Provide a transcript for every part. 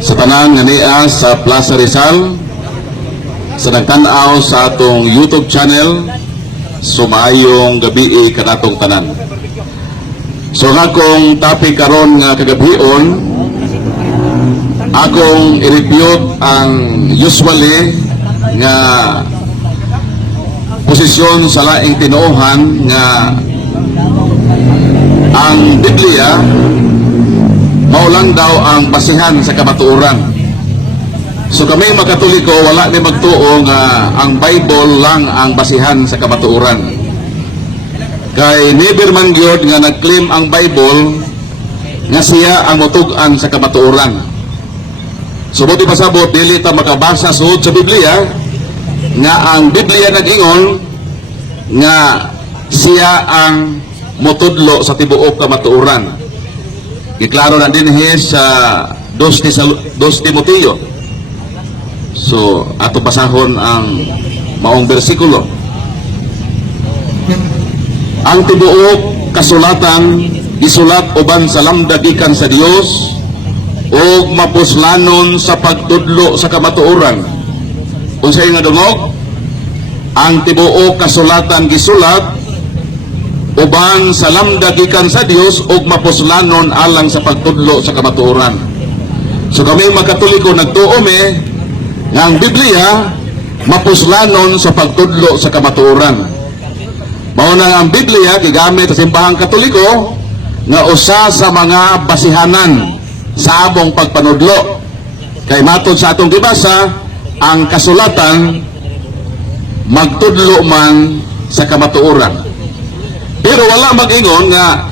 sa tanan nga niya sa Plaza Rizal, sa nagtanaw sa atong YouTube channel. Sumayong gabi kanatong tanan. So nga kung topic karon nga kagabion, akong i-review ang usually nga posisyon sa laing tinuohan nga ang Biblia maulang daw ang basihan sa kamatuoran. So kami mga Katoliko, wala ni magtuo nga ang Bible lang ang basihan sa kamatuoran. Kay never man gyud nga nag-claim ang Bible nga siya ang mutugan sa kamatuoran. So buti pasabot, dili ta makabasa suod sa Biblia nga ang Biblia nag-ingon nga siya ang mutudlo sa tibuok kamatuoran. Giklaro na din sa 2 Timoteo. So, ato basahon ang maong bersikulo. Ang tibuok kasulatan isulat uban sa lamda gikan sa Dios ug mapuslanon sa pagtudlo sa kamatuoran. Unsay nga dungog? Ang tibuok kasulatan gisulat uban sa lamda gikan sa Dios ug mapuslanon alang sa pagtudlo sa kamatuoran. So kami mga Katoliko nagtuo nga ang Biblia mapuslanon sa pagtudlo sa kamatuoran. Mao na ang Biblia gigamit sa simbahang Katoliko nga usa sa mga basihanan sa among pagpanudlo. Kay matod sa atong gibasa, ang kasulatan magtudlo man sa kamatuoran. Pero wala mag-ingon nga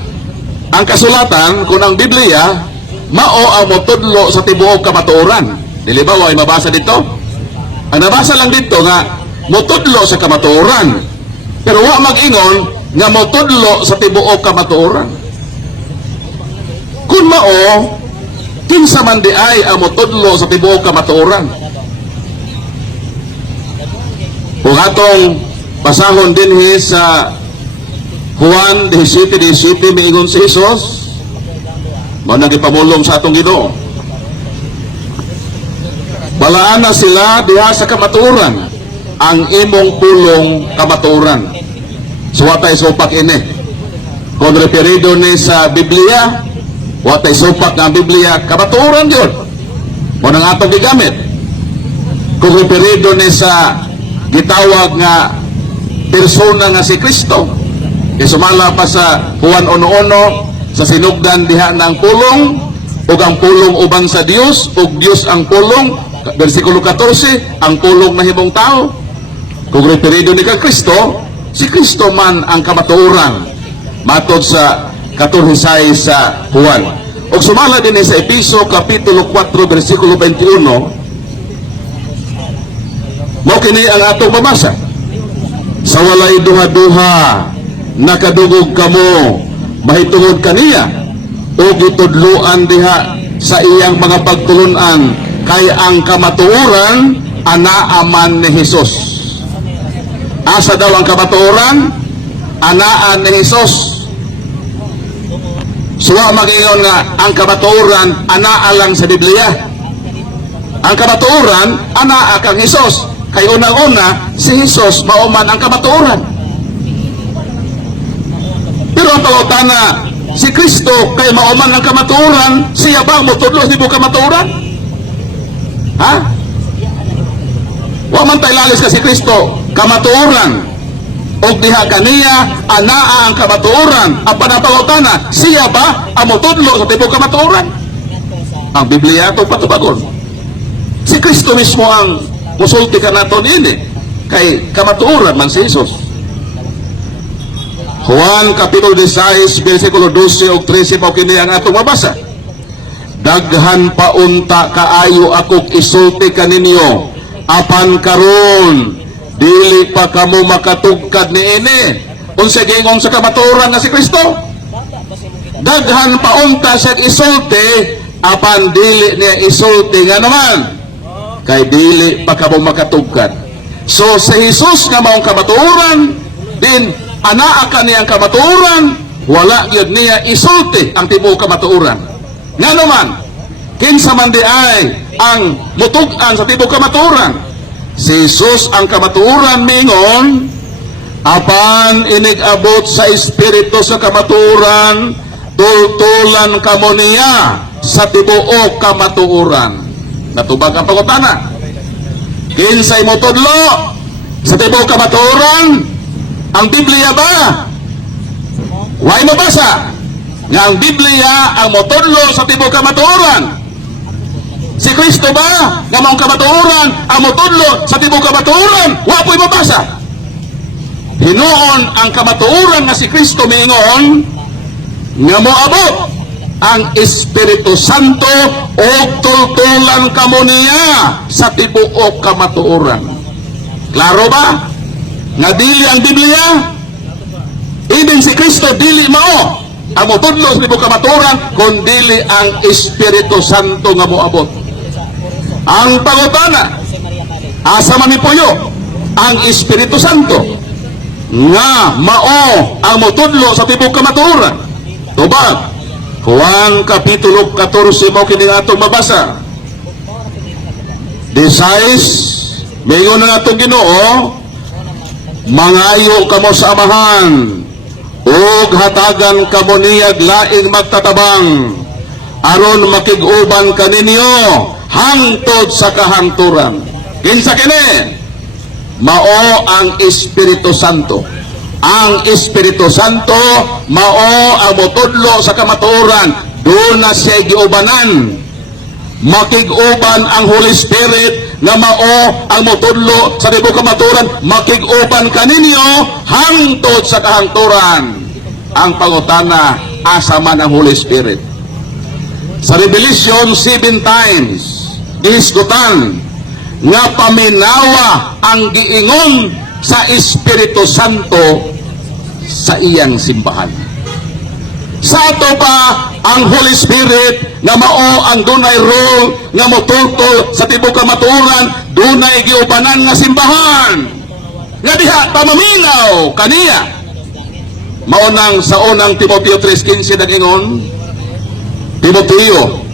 ang kasulatan kung ang Biblia mao ang motudlo sa tibuok kamatuoran. Dili ba way mabasa dito? Ang nabasa lang dito nga motudlo sa kamatuoran. Pero wa mag-ingon nga motudlo sa tibuok kamatuoran. Kun mao, kinsa man di ay ang motudlo sa tibuok kamatuoran. Kung atong basahon dinhi sa Juan 17:17 miingon si Jesus, mao nang gipamulong sa atong Ginoo. Balaan na sila diha sa kamatuoran, ang imong pulong kamatuoran. So watay supak ini. Kung referido ni sa Biblia, watay supak nga ang Biblia, kamatuoran yun. Mo nang atong gigamit. Kung referido ni sa gitawag nga persona nga si Kristo, kay sumala pa sa Juan 1:1 sa sinugdan diha na ang pulong, ug ang pulong uban sa Dios, ug Dios ang pulong. Versikulo 14, ang pulong na himong tao. Kung referido ni ka Kristo, si Kristo man ang kamatuoran. Matod sa 14 sa Juan. O sumala din sa Episo Kapitulo 4, versikulo 21, mo kini ang atong mabasa. Sa walay duha-duha, nakadugog kamo, mahitungod kaniya, o gitudluan diha sa iyang mga pagtulunan, kay ang kamatuoran anaaman ni Jesus. Asa daw ang kamatuoran? Anaan ni Jesus. Suwa mag-ingon nga ang kamatuoran anaa lang sa Biblia. Ang kamatuoran anaa kang Jesus. Kay unang-una si Jesus mauman ang kamatuoran. Pero ang pangutana, si Kristo kay mauman ang kamatuoran, siya ba mutudlo di mo kamatuoran? Ha? Wa man tay lalis ka si Kristo kamatuoran og diha kaniya anaa ang kamatuoran. Ang panapangutana, siya ba ang mutudlo sa tibok kamatuoran? Ang Biblia ito patubagon. Si Kristo mismo ang musulti ka nato nini kay kamatuoran man si Jesus. Juan Kapitulo 16 versikulo 12 ug 13 mao kini ang atong mabasa. Daghan paunta kaayo akong isulti kaninyo, apan karon dili pa kamo makatugkad niini. Unsa giingon sa kamatuoran nga si Kristo? Daghan paunta siya isulti, apan dili niya isulti nga naman, kay dili pa kamo makatugkad. So sa Jesus nga maong kamatuoran, din anaa ka niyang kamatuoran, wala gyud niya isulti ang tibuok kamatuoran. Nga naman, kinsa man di ay ang mutugan sa tibuok kamatuoran. Si Jesus ang kamatuoran mingon, apan inig-abot sa espiritu sa kamatuoran, tultulan kamo niya sa tibuok kamatuoran. Natubag ang pangutana. Kinsay mo tudlo sa tibuok kamatuoran? Ang Biblia ba? Way mabasa nga ang Biblia ang motudlo sa tibuok kamatuoran. Si Kristo ba nga maong kamatuoran ang motudlo sa tibuok kamatuoran? Wa po'y mabasa. Hinuon ang kamatuoran nga si Kristo miingon nga moabot ang Espiritu Santo o tultulan kamo niya sa tibuok kamatuoran. Klaro ba? Nga dili ang Biblia, even si Kristo dili mao ang motudlo sa tibuok kamatuoran, kundi ang Espiritu Santo nga moabot. Ang pangutana, asa man mipuyo ang Espiritu Santo nga mao ang motudlo sa tibuok kamatuoran? Tubag Juan Kapitulo 14 mo kini atong mabasa. Desais mayon na atong Ginoo, mangayo kamo sa amahan ug hatagan kamo niyag laing magtatabang aron makig-uban kaninyo hangtod sa kahangturan. Kinsa kini? Mao ang Espiritu Santo. Ang Espiritu Santo mao ang motudlo sa kamatuoran. Doon na siya giubanan. Makig-uban ang Holy Spirit nga mao ang motudlo sa tibuok kamatuoran. Makig-uban kaninyo hangtod sa kahangturan. Ang pangutana, asa man ang Holy Spirit? Sa Revelation 7 times gihisgutan nga paminawa ang giingon sa Espiritu Santo sa iyang simbahan. Sa ato pa ang Holy Spirit nga mao ang dunay role nga motultol sa tibuok kamatuoran, dunay giubanan nga simbahan nga diha pamaminaw kaniya. Mao nang sa unang Timoteo 3:15 nag-ingon, Timoteo,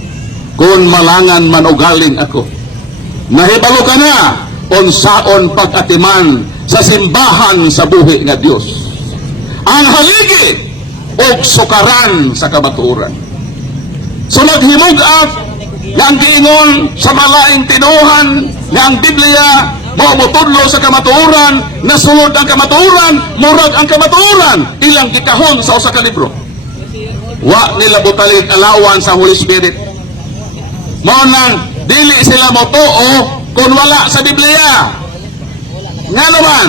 kung malangan man ugaling ako, nahibalo ka na unsaon pag-atiman sa simbahan sa buhi nga Dios, ang haligi og sukaran sa kamatuoran. So naghimug-at nga ang giingon sa malaing tinuhan nga ang Biblia mao motudlo sa kamatuoran, nasulod ang kamatuoran, murag ang kamatuoran ilang gikahon sa usa ka libro. Wa nila butalig alawan sa Holy Spirit. Mao nang dili sila motuo kung wala sa Biblia. Nga naman,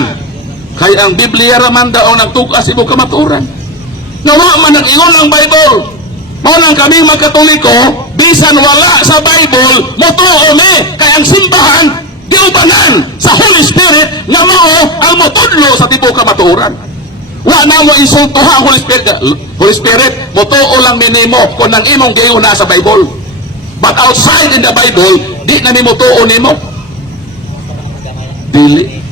kay ang Biblia raman daw nagtugas ibo kamatuoran. Nawa man ang ingon ang Bible. Mao nang kami magkatoliko, bisan wala sa Bible, motuo mi kay ang simbahan giubanan sa Holy Spirit nga mao ang motudlo sa tibuok kamatuoran. Wa na mo insultuha ang Holy Spirit. Holy Spirit, motuo lang minimo kung ang imong giuna sa Bible. But outside in the Bible, di na nimo tuo nimo. Dili.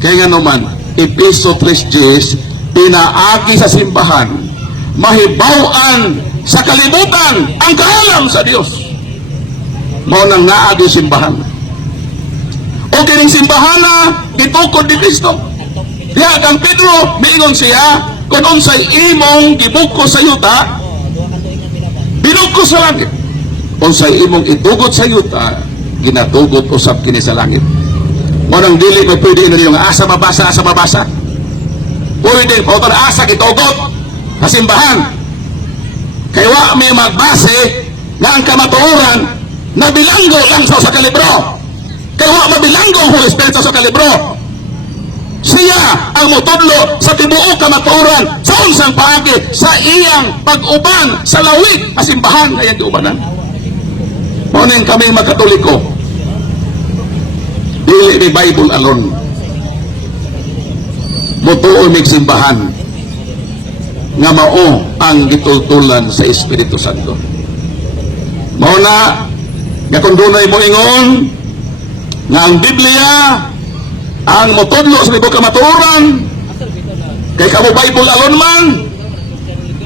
Kaya nga naman, Episo 3:10, pinaagi sa simbahan, mahibaw-an sa kalibutan ang kaalam sa Dios. Mao nang naagi simbahan. O kining simbahan na gitukod ni Kristo. Diha kang Pedro, miingon siya, kung unsay imong gibuko sa yuta, binuko sa langit. Unsay imong itugot sa yuta, ginatugot usab kini sa langit. Mo nang dili ko pwede ino nga asa mabasa. Pwede ko to asa gitugot sa simbahan. Kay wa may magbase nga ang kamatuoran na bilanggo lang sa kalibro. Kay wa mabilanggo ang Holy Spirit sa kalibro. Siya ang motudlo sa tibuok kamatuoran sa unsang paagi sa iyang pag-uban sa lawig a simbahan kaya giubanan. Mao ning kami magkatoliko, dili ni Bible alone, mutuo mig simbahan nga mao ang gitultulan sa Espiritu Santo. Mao na nga kung dunay mo ingon nga ang Biblia ang motudlo sa tibuok kamatuoran, kay kamo Bible alone man,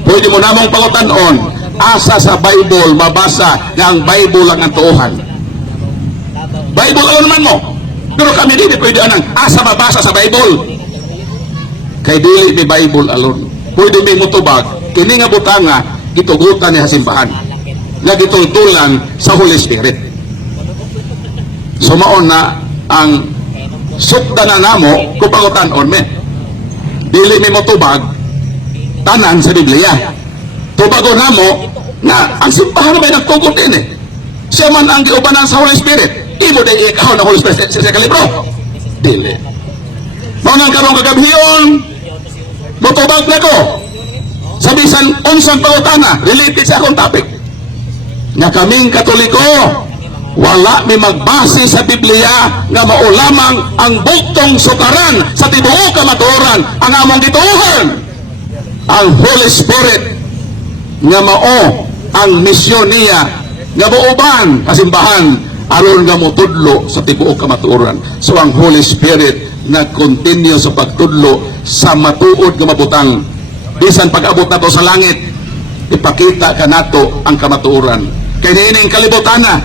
pwede mo namang pangutan-on, asa sa Bible mabasa nga ang Bible lang ang tuuhan. Bible alam naman mo. Pero kami dili pwede anang asa mabasa sa Bible. Kay dili ni Bible alone. Pwede may mutubag kini nga butanga gitugutan ni simbahan. Nga gitultulan sa Holy Spirit. Sumaon na ang sukdanan namo kung pangutan-on me. Dili may mutubag tanan sa Biblia. Tubago namo na ang simbahan may nagtugon din eh. Siya man ang giubanan sa Holy Spirit. Imo day ikaw ng Holy Spirit sa kalibro. Dili. Mga karong kagabiyon, mutubag na ko. Sa bisan unsang pangutana, related sa akong topic. Nga kaming Katoliko, wala may magbase sa Biblia nga maulamang ang buktong sukaran sa tibuok kamatuoran ang among gituohan. Ang Holy Spirit nga mao ang misyon niya nga muuban kasimbahan aron nga motudlo sa tibuok kamatuoran. So ang Holy Spirit nag-continue sa pagtudlo sa matuod nga mabutang. Bisan pag-abot nato sa langit, ipakita ka nato ang kamatuoran. Kay niining kalibutan na,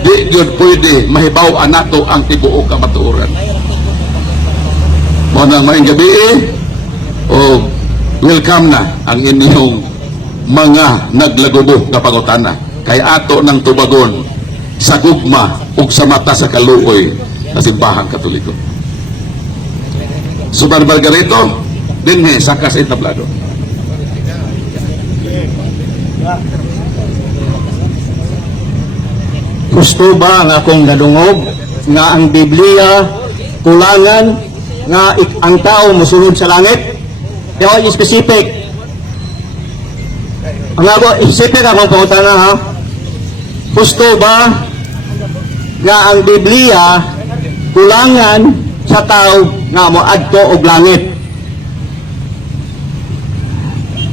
di yun pwede mahibaw nato ang tibuok kamatuoran. Muna maing gabi o welcome na ang inyong mga naglagubo na pangutana. Kay ato ng tubagon sa gugma ug sa mata sa kaluoy na simbahang Katoliko. Subar Margarito, dinhe sa kas entablado. Gusto ba ang akong nadungog nga ang Biblia kulangan nga ang tao musulod sa langit? Kaya specific. Ang ako, specific akong pangutana ha. Gusto ba nga ang Biblia kulangan sa tao nga moadto og langit?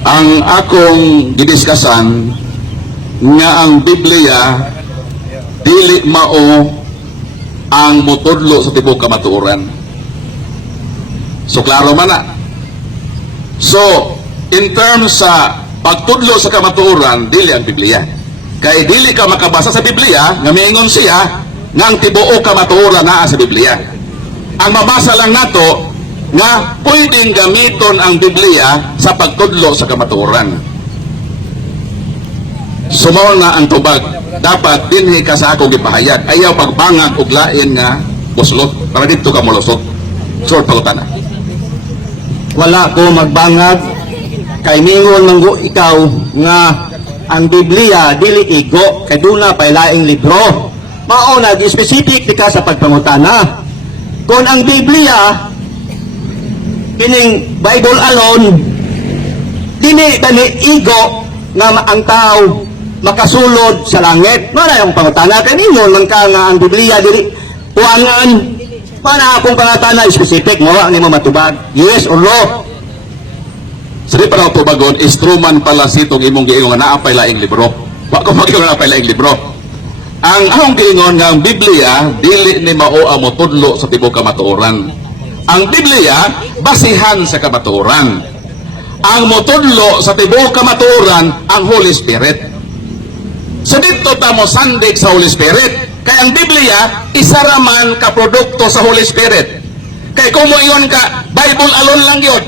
Ang akong gidiskasan nga ang Biblia dili mao ang motudlo sa tibuok kamatuoran. So klaro man na. So in terms sa pagtudlo sa kamatuoran, dili ang Biblia. Kay dili ka makabasa sa Biblia nga miingon siya nga ang tibuok kamatuoran naa sa Biblia. Ang mabasa lang nato nga pwedeng gamiton ang Biblia sa pagtudlo sa kamatuoran. Sumaw na ang tubag. Dapat dinhi ka sa akong gipahayag. Ayaw pagbangag og lain nga buslot para dito ka molusot. Short pangutana. Wala ko magbangag kay mingon manggo ikaw nga ang Biblia dili igo kay duna pay laing libro. Mao na specific di ka sa pagpangutana. Kung ang Biblia kining Bible alone dili tani igo nga ang tao makasulod sa langit. Mara yung pangutana kanino man ka nga ang Biblia dili kuangan. Para akong pangutana specific mo ni mo matubag. Yes or no? Sari para tubagon, instrument pala sitong imong giingon nga naapay laing libro. Wa ko magiingon naapay laing libro. Ang akong giingon nga ang Biblia dili ni mao ang motudlo sa tibuok kamatuoran. Ang Biblia basihan sa kamatuoran. Ang motudlo sa tibuok kamatuoran ang Holy Spirit. So dito tamo sandig sa Holy Spirit. Kaya ang Biblia, isa raman ka produkto sa Holy Spirit. Kaya kung mo iyon ka, Bible alone lang yun.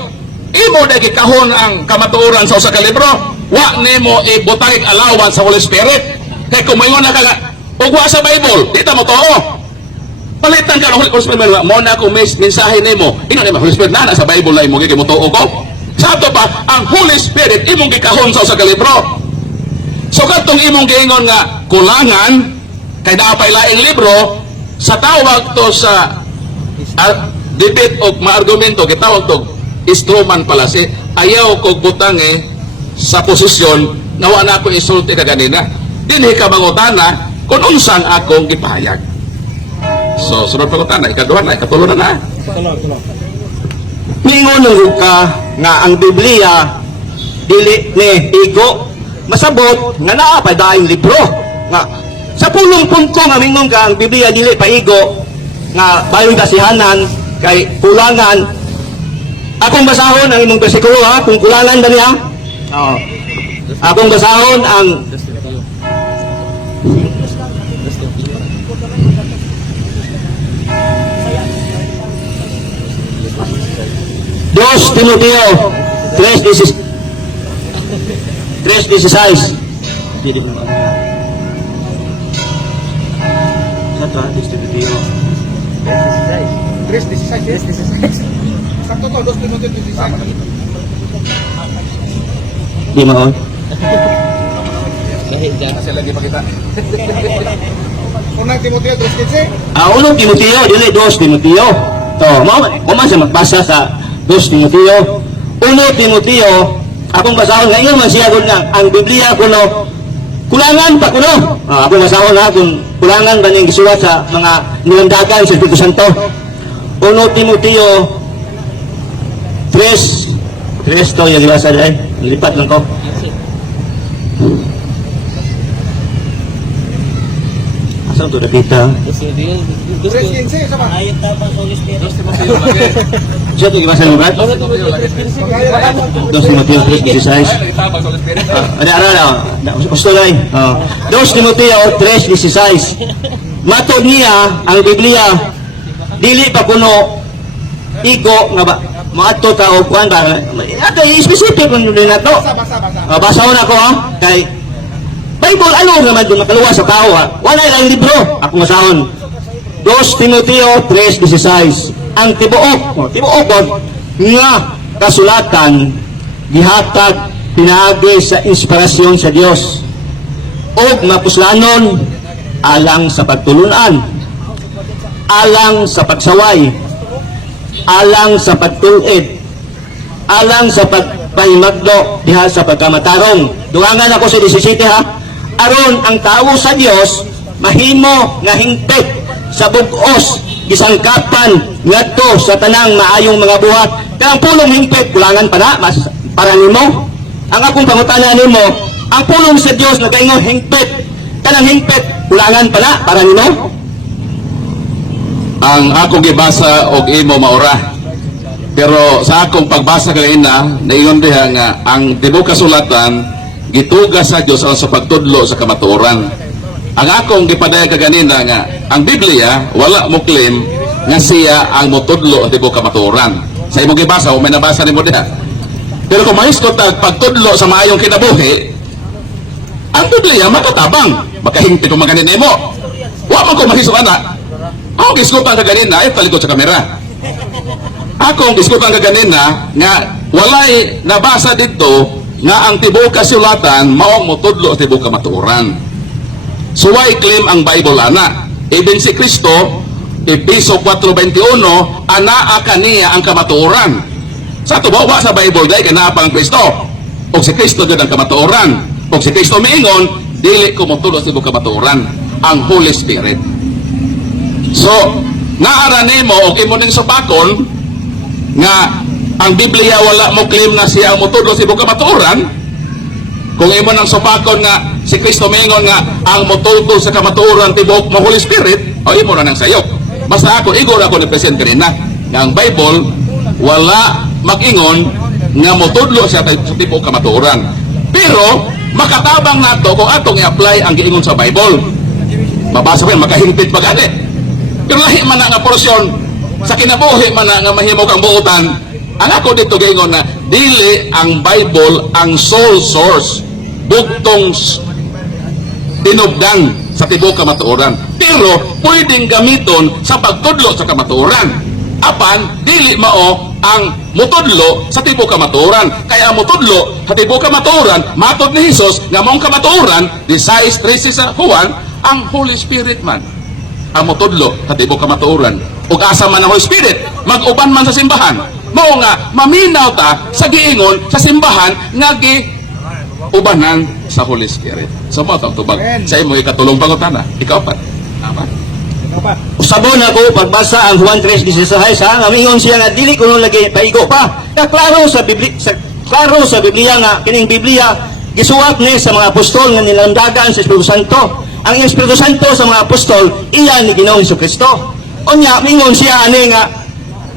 Imo na gikahon ang kamatuoran sa usa ka libro. Wa nimo ibutang alawan sa Holy Spirit. Kaya kung mo iyon na ka, ugwa sa Bible, dito mo too. Palitan ka ng Holy Spirit. Mo na kung may mensahe nimo. Ino nimo, Holy Spirit na sa Bible na imo gigimo too ko. Sa ato pa, ang Holy Spirit, imong gikahon sa usa ka libro. So katong imong giingon nga kulangan kay naapay laing libro sa tawag to sa debate o maargumento gitawag to instrument pala si ayaw kog butang sa posisyon nga wa na ako isulti ka ganina dinhi ka mangutana kung unsang akong gipahayag. So sunod pangutana ikaduha na ikatulo na. Mingon ka nga ang Biblia dili ni igo masabot nga naa pa daing libro nga sa pulong punto nga mingon ka ang Biblia dili paigo nga bayon kasihanan kay kulangan. Akong basahon ang imong bersikulo ha kung kulangan ba niya. Akong basahon ang Dos Timoteo 3:16. Satu Dos Timoteo. 3:16. Sakto to, 2 Timoteo 3:16. Di maon. Kasi lagi makita. Unang Timoteo 3:15. Unang Timoteo, dili Dos Timoteo. To, mo man siya magbasa sa Dos Timoteo. Uno Timoteo, akong basahon ngayon man siya kun ang Biblia kuno kulangan pa kuno. Akong basahon na kung kulangan ba niyang gisulat sa mga nilandagan sa Espiritu Santo. Uno Timoteo 3 to yung ibasa dahil. Lipat lang ko. Saan ito nakita? 3:15 sama. Siya ito ibasa ng brad? Dos Timoteo 3:16. Ada. Gusto lang. Dos Timoteo 3:16. Matod niya ang Biblia dili pa kuno igo nga ba maato ta og kuan ba ato specific kun din nato. Basa. Basahon ako ha kay Bible ano naman doon makaluwa sa tao ha. Wala lang libro. Ako masahon. Dos Timoteo 3:16. Ang tibuok nga kasulatan gihatag pinaagi sa inspirasyon sa Dios og mapuslanon alang sa pagtulunan, alang sa pagsaway, alang sa pagtulid, alang sa pagpahimagdo diha sa pagkamatarong. Dugangan ako sa 17 ha. Aron ang tao sa Dios mahimo nga hingpit sa bug-os gisangkapan ngadto sa tanang maayong mga buhat. Kang pulong hingpit kulangan pa na para nimo. Ang akong pangutana nimo, ang pulong sa Dios nagaingon hingpit. Kanang hingpit kulangan pa na para nimo. Ang akong gibasa og imo maura. Pero sa akong pagbasa kanina, naingon diha nga ang tibuok kasulatan gitugas sa Dios sa pagtudlo sa kamatuoran. Ang akong gipadayag kaganina nga ang Biblia wala mo claim nga siya ang motudlo ang tibuok kamatuoran. Sa imong gibasa o may nabasa nimo diha. Pero kung mahisgot ang pagtudlo sa maayong kinabuhi, ang Biblia matatabang, makahingpit kung maganin nimo. Wa man ko mahisgot ana. Ako gisgutan ka ganina, ay talikod sa kamera. Ako gisgutan ka ganina nga walay nabasa dito nga ang tibuok kasulatan maong motudlo ang tibuok kamatuoran. So why claim ang Bible ana? Even si Kristo, Episo 4:21, anaa kaniya ang kamatuoran. Sa tubawa sa Bible day kana pa ang Kristo. Og si Kristo jud ang kamatuoran. Og si Kristo miingon, dili ko motudlo sa tibuok kamatuoran, ang Holy Spirit. So, naara nimo og imo ning supakon nga ang Biblia wala mo claim nga siya ang motudlo sa tibuok kamatuoran. Kung imo nang supakon nga si Kristo mingon nga ang motudlo sa kamatuoran tibuok mo Holy Spirit, o imo na nang sayop. Basta ako igor ako ni present kanina nga ang Bible wala mag-ingon nga motudlo sa tibuok kamatuoran. Pero makatabang nato kung atong i-apply ang giingon sa Bible. Mabasa pa makahingpit pa gani. Pero lahi man na nga porsyon sa kinabuhi man na nga mahimog ang buutan. Ang ako dito gaingon na dili ang Bible ang sole source bugtong tinubdan sa tibuok kamatuoran. Pero pwedeng gamiton sa pagtudlo sa kamatuoran. Apan dili mao ang mutudlo sa tibuok kamatuoran. Kaya ang mutudlo sa tibuok kamatuoran matod ni Hesus nga maong kamatuoran di 6:13 sa Juan ang Holy Spirit man. Ang mutudlo sa tibuok kamatuoran. Ug asa man ang Holy Spirit mag-uban man sa simbahan. Mao nga maminaw ta sa giingon sa simbahan nga ubanan sa Holy Spirit. So mo tubag sa imo ikatulong pangutana. Ikaw pa. Tama. Usabon ako pagbasa ang Juan 3:16 ha, nga mingon siya nga dili kuno lagi paigo pa. Klaro sa Biblia nga kining Biblia gisuwat ni sa mga apostol nga nilandagan sa Espiritu Santo. Ang Espiritu Santo sa mga apostol iyan ni Ginoong Jesucristo. Unya mingon siya ani nga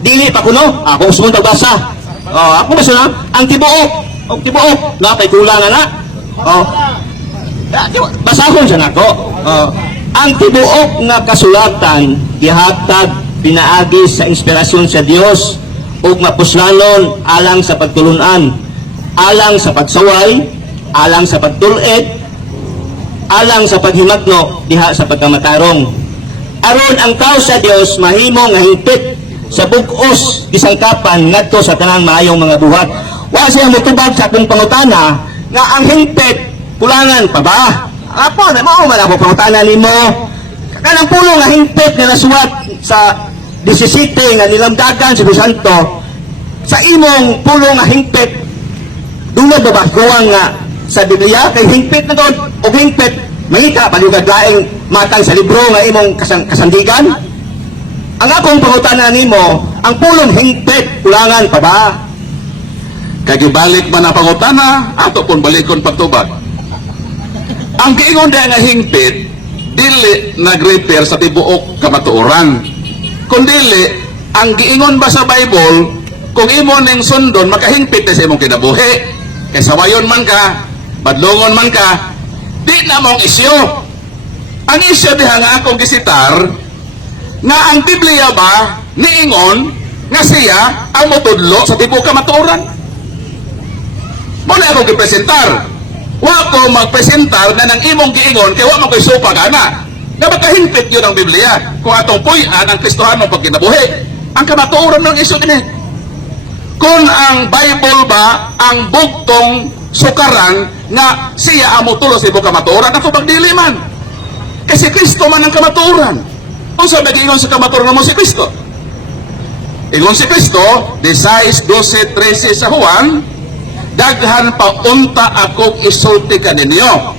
dili pa kuno ako sumunod basa. Ako basa na ang tibuok na kay kulang na. Oh. Basahon siya nako. Oh. Ang tibuok nga kasulatan gihatag pinaagi sa inspirasyon sa Dios ug mapuslanon alang sa pagtulunan, alang sa pagsaway, alang sa pagtulit, alang sa paghimagno diha sa pagkamatarong. Aron ang tao sa Dios mahimo nga hingpit sa bug-os gisangkapan ngadto sa tanang maayong mga buhat. Wa siya motubag sa akong pangutana nga ang hingpit kulangan pa ba? Apo, na mao man ako pangutana nimo. Kanang pulo nga hingpit nga nasuwat sa 17 nga nilamdagan sa Santo sa imong pulo nga hingpit dungog ba kuwang nga sa Biblia kay hingpit na doon o hingpit mangita palugad laing matang sa libro nga imong kasandigan. Ang akong pangutana nimo, ang pulong hingpit kulangan pa ba? Kagibalik man ang pangutana, ato pon balikon pagtubag. Ang giingon nga hingpit, dili nag-repair sa tibuok kamatuoran. Kung dili, ang giingon ba sa Bible, kung imo ning sundon, makahingpit na sa imong kinabuhi. Kay sawayon man ka, badlongon man ka, di na mong isyo. Ang isyo diha nga akong gisitar, nga ang Biblia ba, niingon, nga siya ang motudlo sa tibuok kamatuoran. Muna akong gipresentar. Wa ko magpresentar na ng imong giingon kaya wa man ko'y supa gana. Nga makahingpit yun ang Biblia. Kung atong puy-an ang Kristohanon pag kinabuhi. Ang kamatuoran ng iso ini. Kung ang Bible ba ang bugtong sukaran nga siya ang motulo sa ibong kamatuoran, ako pagdili man. Kasi Kristo man ang kamatuoran. Kung sa nag-ingon sa kamatuoran mo si Kristo. Ingon si Kristo, 16, 12, 13 sa Juan, daghan pa unta akong isulti kaninyo.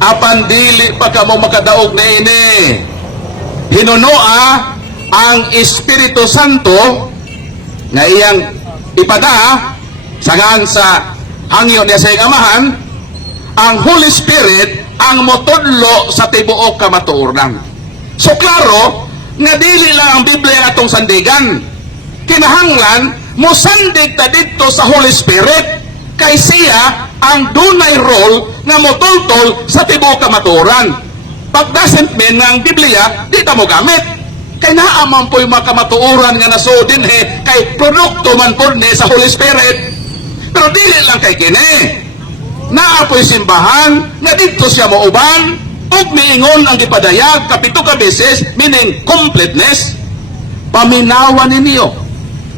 Apan dili pa kamo makadaog na ini. Hinunoa ang Espiritu Santo nga iyang ipada sangan sa hangyo niya sa iyang amahan, ang Holy Spirit ang motudlo sa tibuok kamatuoran. So klaro nga dili lang ang Biblia atong sandigan. Kinahanglan mosandig ta dito sa Holy Spirit kay siya ang dunay role nga motultol sa tibuok kamatuoran. Pag doesn't mean nga ang Biblia di ta mo gamit. Kay naaman po yung mga kamatuoran nga nasudin kay produkto man po ni sa Holy Spirit. Pero dili lang kay kini. Naa po'y simbahan nga dito siya mauban ug miingon ang gipadayag kapito ka beses, meaning completeness. Paminawan ninyo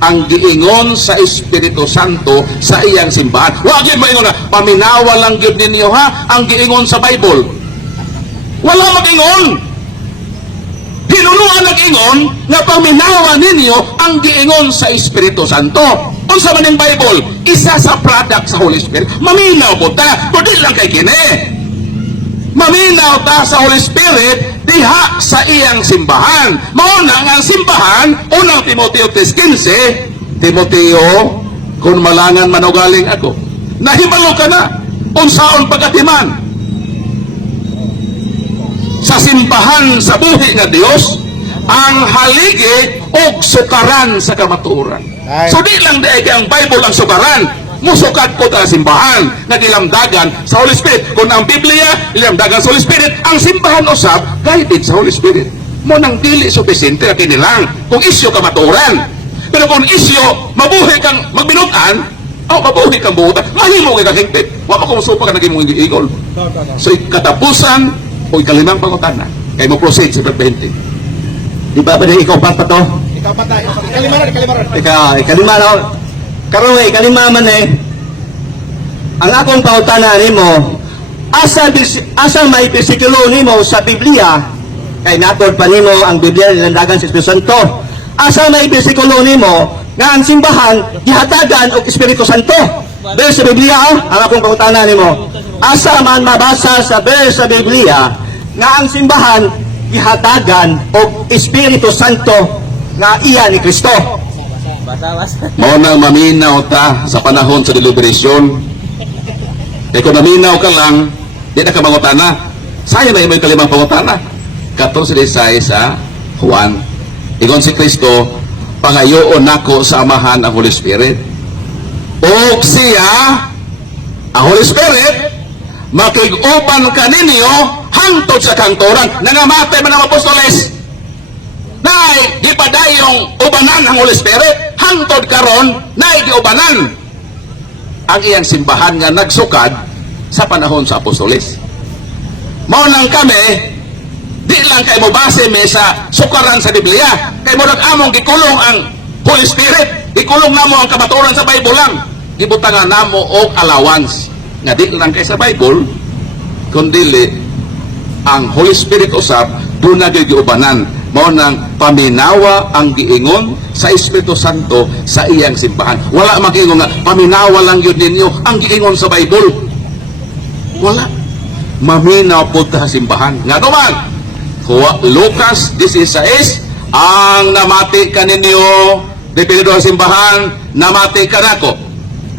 ang giingon sa Espiritu Santo sa iyang simbahan. Wa gyud maingon na paminawa lang gyud ninyo ha ang giingon sa Bible. Wala mag-ingon. Hinunuan nag-ingon nga paminawa ninyo ang giingon sa Espiritu Santo. Unsa man ang Bible, isa sa product sa Holy Spirit. Maminaw po ta, kundi lang kay kini. Maminaw ta sa Holy Spirit diha sa iyang simbahan. Mauna nga ang simbahan, unang Timoteo 3:15, Timoteo, kung malangan manugaling ako, nahibalo ka na, unsaon pagkatiman sa simbahan sa buhi nga Dios, ang haligi o sukaran sa kamatuoran. So di lang dahil ang Bible ang sukaran, musukat ko ta simbahan na dilamdagan sa Holy Spirit. Kung ang Biblia dilamdagan sa Holy Spirit, ang simbahan usab guided sa Holy Spirit. Mo nang dili supisente na kinilang kung isyo kamatuoran. Pero kung isyo mabuhi kang magbinutan, mabuhi kang buhutan, mahimo kay kahingpit. Wa pa kung supa ka naging mong igol. So katapusan o ikalimang pangutana kay mo proceed sa 20. Di ba ba ikaw pa to? Ikaw pa tayo. Kalimaran. Ikalima na. Karon ikalima man ang akong pangutana nimo, asa may bersikulo nimo sa Biblia kay natod pa nimo ang Biblia nilandagan sa Espiritu Santo. Asa may bersikulo nimo nga ang simbahan gihatagan og Espiritu Santo. Sa Biblia ang akong pangutana nimo. Asa man mabasa sa sa Biblia nga ang simbahan gihatagan og Espiritu Santo nga iya ni Kristo. Mao nang maminaw ta sa panahon sa deliberasyon. Kaya kung maminaw ka lang, di na ka mangutana. Sayang na yung kalimang pangutana. 14:16 sa Juan. Ingon si Kristo, pangayoon nako sa amahan ang Holy Spirit. O siya, ang Holy Spirit, makig-uban ka ninyo hangtod sa kantoran. Nangamatay man ang apostoles. Nay, di pa dayong ubanan ang Holy Spirit. Hangtod karon, nay, di ubanan ang iyang simbahan nga nagsukad sa panahon sa apostoles. Mao nang kami, di lang kay mo base me sa sukaran sa Biblia. Kay mo among gikulong ang Holy Spirit. Gikulong namo ang kamatuoran sa Bible lang. Gibutangan namo og allowance. Nga di lang kay sa Bible, kundi ang Holy Spirit usap, doon na giubanan. Mao nang paminawa ang giingon sa Espiritu Santo sa iyang simbahan. Wala makiingon nga, paminawa lang yun ninyo ang giingon sa Bible. Wala. Maminaw po sa simbahan. Nga naman, Lucas 16, ang namati ka ninyo, depende sa simbahan, namati ka nako.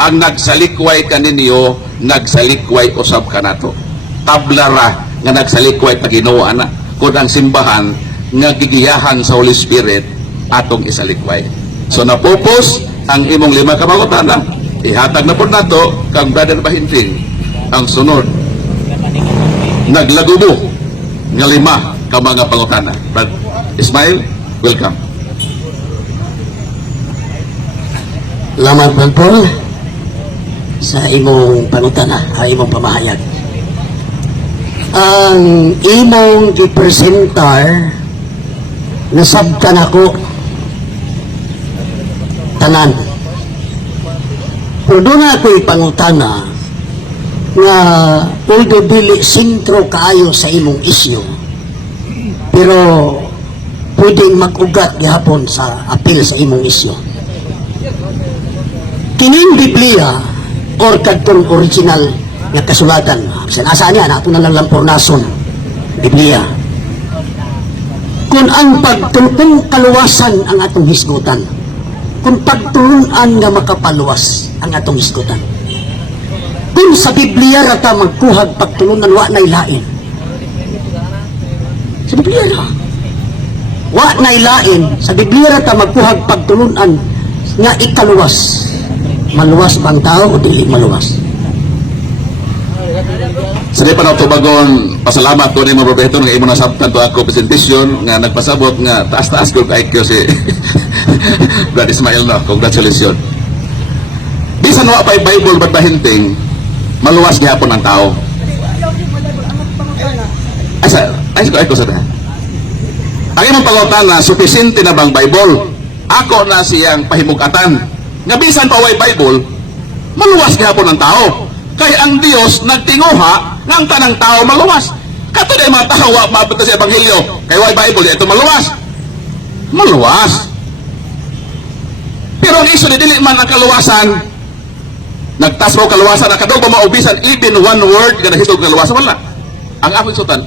Ang nagsalikway ka ninyo, nagsalikway usab ka nato. Tablara nga nagsalikway paginawa na. Kung ang simbahan nga gigiyahan sa Holy Spirit atong isalikway. So napupos ang imong 5 ka pangutana. Ihatag na po nato kang Brother Bahinting ang sunod. Naglagubo nga 5 ka mga pangutana. Brother Ismail, welcome. Salamat man po sa imong pangutana, sa imong pamahayag. Ang imong gipresentar nasabtan ako tanan. Pero doon ako'y pangutana nga although dili sentro kaayo sa imong isyu, pero pwedeng mag-ugat gihapon sa apil sa imong isyu. Kining Biblia or kadtong original nga kasulatan, sinasa niya na ito na lang lampurnason Biblia, kung ang pagtulong kaluwasan ang atong hisgutan, kung pagtulunan nga makapaluwas ang atong hisgutan, kung sa Biblia rata magkuhag pagtulunan wa na'y lain, sa Biblia na wa na'y lain, sa Biblia rata magkuhag pagtulunan nga ikaluwas. Maluwas bang tao o dili maluwas? Sa di pa na tubagon, pasalamat ko ni mga probeto nga imo nasabtan to ako presentasyon nga nagpasabot nga taas-taas ko kay si Brad Ismail no. Congratulations. Bisan wa pa'y Bible ba't Bahinting, maluwas gihapon ang tao. Ay ko sa ta. Ang imong pangutana, sufficiente na bang Bible? Ako na siyang pahimugatan. Nga bisan pa way Bible, maluwas gihapon ang tao. Kaya ang Dios nagtinguha nga ang tanang tao maluwas. Kato na yung mga tao wa mabot sa Ebanghelyo. Kaya way Bible, ito maluwas. Maluwas. Pero ang iso ni dili man ang kaluwasan. Nagtas mo kaluwasan ang kadong maubisan even one word nga nahitog kaluwasan wala. Ang ako isutan,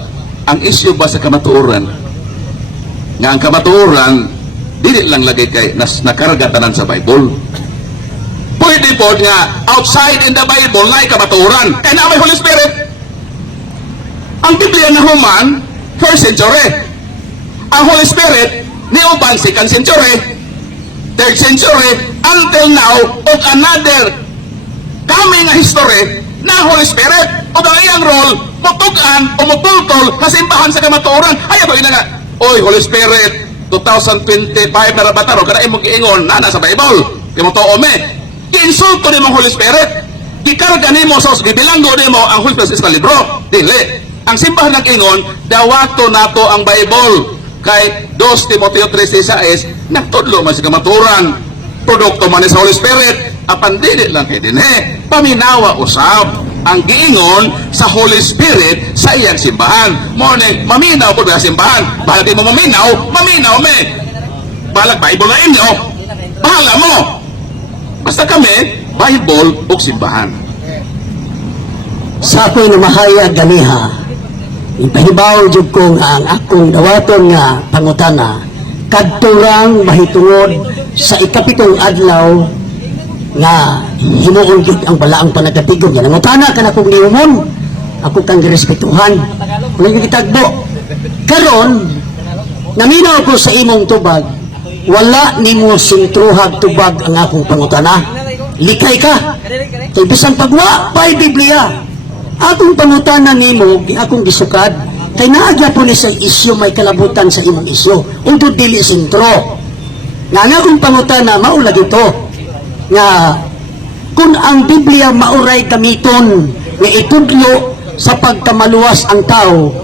ang isyu ba sa kamatuoran? Nga ang kamatuoran dili lang lagay kay nakarga tanan sa Bible. Pwede po nga outside in the Bible na kamatuoran. Kaya na may Holy Spirit. Ang Biblia na human, 1st century. Ang Holy Spirit, ni uban 2nd century, 3rd century, until now, of another coming history na Holy Spirit. O ang iyang role, mutugan o mutultol sa simbahan sa kamatuoran. Ay, ito nga, oy, Holy Spirit, 2025 na rabataro, kada imong giingon, nana sa Bible. Timutuo me. Giinsulto ni mong Holy Spirit. Gikarga ni mo, gibilanggo ni mo ang Holy Spirit sa libro. Dili. Ang simbahan ng ingon, dawato nato ang Bible. Kay 2 Timoteo 3:6, nagtudlo man sa kamaturan. Produkto man sa Holy Spirit. Apan dili lang kay dinhe. Paminawa usab ang giingon sa Holy Spirit sa iyang simbahan. Morning, maminaw po sa simbahan. Bahala di mo maminaw me. Balag Bible na inyo. Bahala mo. Basta kami, Bible o simbahan. Sa ako'y namahayag ganiha, ipahibaw jud ko nga ang akong dawaton nga pangutana kadturang mahitungod sa ikapitong adlaw nga himuon gid ang balaang panagatigon niya. Nangutana ka na kong niumon, ako kang girespetuhan. Kung kitagbo. Karon, naminaw ko sa imong tubag, wala nimo sintruhag tubag ang akong pangutana. Likay ka. Kay bisan pagwa pa'y Biblia. Akong pangutanan nimo, akong gisukad, kay naagya po ni sa isyu may kalabutan sa imong isyu. Untod dili sentro. Nga akong pangutana, maulag ito. Nga, kung ang Biblia mauray gamiton, nga itudlo sa pagkamaluwas ang tao,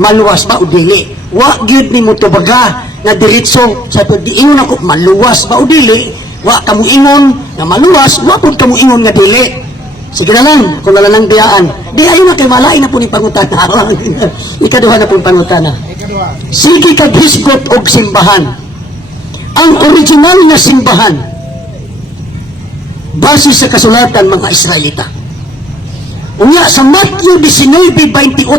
maluwas ba o dili? Wa gyud nimo tubaga nga diretso sa pagdiingon ako maluwas ba o dili? Wa kamo ingon nga maluwas, wa pud kamo ingon nga dili. Sige na lang, kung wala nang biyaan. Di ayo na kay malay na po ni pangutana. Ikaduha na po pangutana. Ikaduha. Sige kag hisgot og simbahan. Ang original na simbahan base sa kasulatan mga Israelita. Unya sa Matthew 19:28,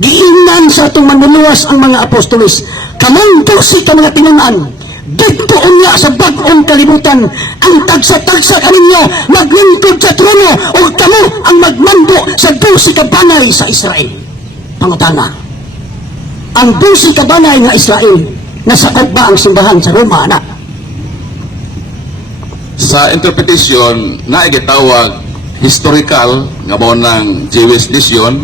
giingnan sa atong manluluwas ang mga apostoles, kamangko si ka mga tinunaan, dito unya sa bag-ong kalibutan, ang tagsa-tagsa kaninyo maglingkod sa trono o kamo ang magmando sa 12 ka banay sa Israel. Pangutana, ang 12 ka banay nga Israel, nasakop ba ang simbahan sa Roma, anak? Sa interpretation na gitawag historical nga mo ng Jewish nation,